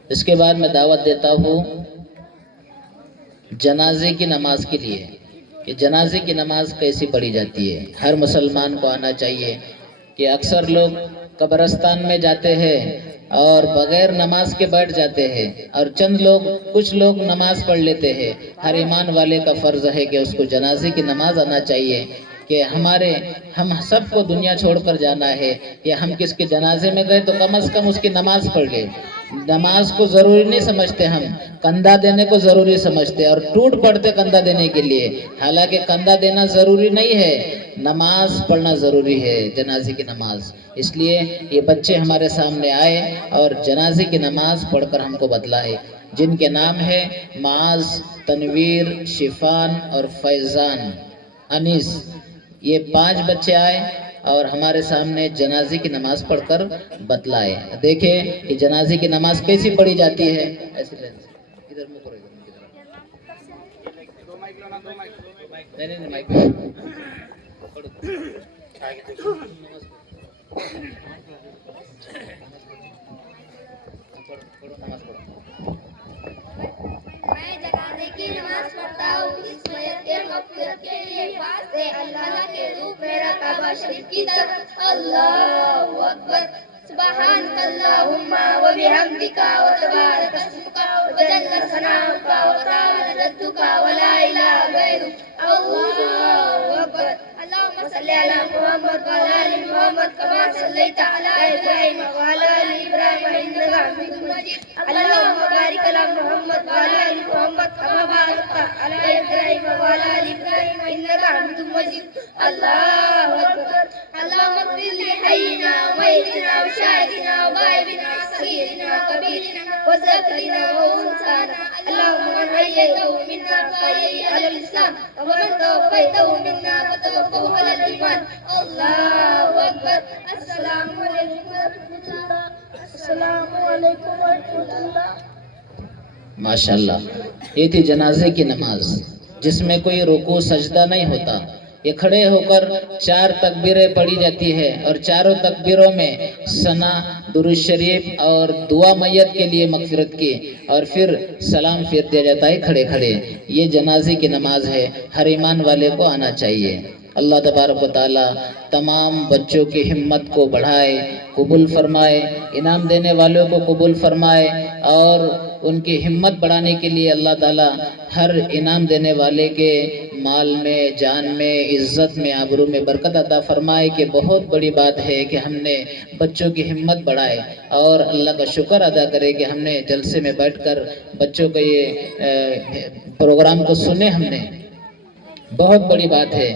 اس کے بعد میں دعوت دیتا ہوں جنازے کی نماز کے لیے کہ جنازے کی نماز کیسی پڑھی جاتی ہے. ہر مسلمان کو آنا چاہیے کہ اکثر لوگ قبرستان میں جاتے ہیں اور بغیر نماز کے بیٹھ جاتے ہیں اور کچھ لوگ نماز پڑھ لیتے ہیں. ہر ایمان والے کا فرض ہے کہ اس کو جنازے کی نماز آنا چاہیے کہ ہم سب کو دنیا چھوڑ کر جانا ہے. یا ہم کس کے جنازے میں گئے تو کم از کم اس کی نماز پڑھ لیں. نماز کو ضروری نہیں سمجھتے، ہم کندھا دینے کو ضروری سمجھتے اور ٹوٹ پڑتے کندھا دینے کے لیے. حالانکہ کندھا دینا ضروری نہیں ہے، نماز پڑھنا ضروری ہے، جنازے کی نماز. اس لیے یہ بچے ہمارے سامنے آئے اور جنازے کی نماز پڑھ کر ہم کو بتلائے، جن کے نام ہے معاذ، تنویر، شفان اور فیضان، انیس. یہ 5 بچے آئے اور ہمارے سامنے جنازے کی نماز پڑھ کر بتلائے. دیکھیں کہ جنازے کی نماز کیسی پڑھی جاتی ہے. ایسے ادھر منہ کرو، نہیں مائک میں جنازے کی نماز پڑھتا ہوں اس میت کے مغفرت کے لیے واسطے اللہ کے روح میرا کعبہ شریف کی طرف. اللہ اکبر. سبحانک اللہم و بحمدک و تبارک اسمک و جل ثناؤک و تعالی جدک و لا الہ غیرک. اللہ اکبر. اللہم صلی علی محمد و علی آل محمد کما صلیت علی ابراہیم و علی آل ابراہیم انک حمید مجید. اللہم بارک علی محمد و علی آل محمد کما بارکت علی ابراہیم و علی آل ابراہیم انک حمید مجید. اللہ اکبر. اللہم اغفر لحینا ومیتنا وشاہدنا وغائبنا صغیرنا کبیرنا وذکرنا وانثانا. اللہم من احییتہ منا فاحیہ علی الاسلام ومن توفیتہ منا فتوفہ علی الایمان. اللہ اکبر. السلام علیکم ورحمۃ اللہ. السلام علیکم ورحمۃ اللہ. ماشاءاللہ. یہ تھی جنازے کی نماز جس میں کوئی رکوع سجدہ نہیں ہوتا. یہ کھڑے ہو کر 4 تکبیریں پڑھی جاتی ہے اور چاروں تکبیروں میں ثنا، درود شریف اور دعا میت کے لیے مغفرت کی اور پھر سلام پھیر دیا جاتا ہے کھڑے کھڑے. یہ جنازے کی نماز ہے، ہر ایمان والے کو آنا چاہیے. اللہ تبارک و تعالی تمام بچوں کی ہمت کو بڑھائے، قبول فرمائے، انعام دینے والوں کو قبول فرمائے اور ان کی ہمت بڑھانے کے لیے اللہ تعالی ہر انعام دینے والے کے مال میں، جان میں، عزت میں، آبرو میں برکت عطا فرمائے. کہ بہت بڑی بات ہے کہ ہم نے بچوں کی ہمت بڑھائے اور اللہ کا شکر ادا کرے کہ ہم نے جلسے میں بیٹھ کر بچوں کا یہ پروگرام کو سنے. ہم نے بہت بڑی بات ہے.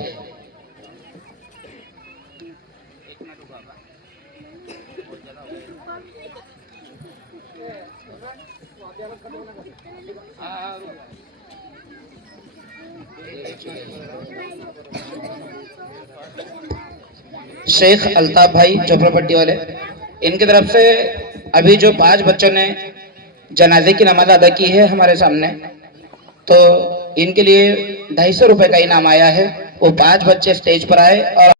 شیخ الطاف بھائی چوپڑا پٹی والے، ان کی طرف سے ابھی جو 5 بچوں نے جنازے کی نماز ادا کی ہے ہمارے سامنے، تو ان کے لیے 250 روپے کا انعام آیا ہے. وہ 5 بچے سٹیج پر آئے اور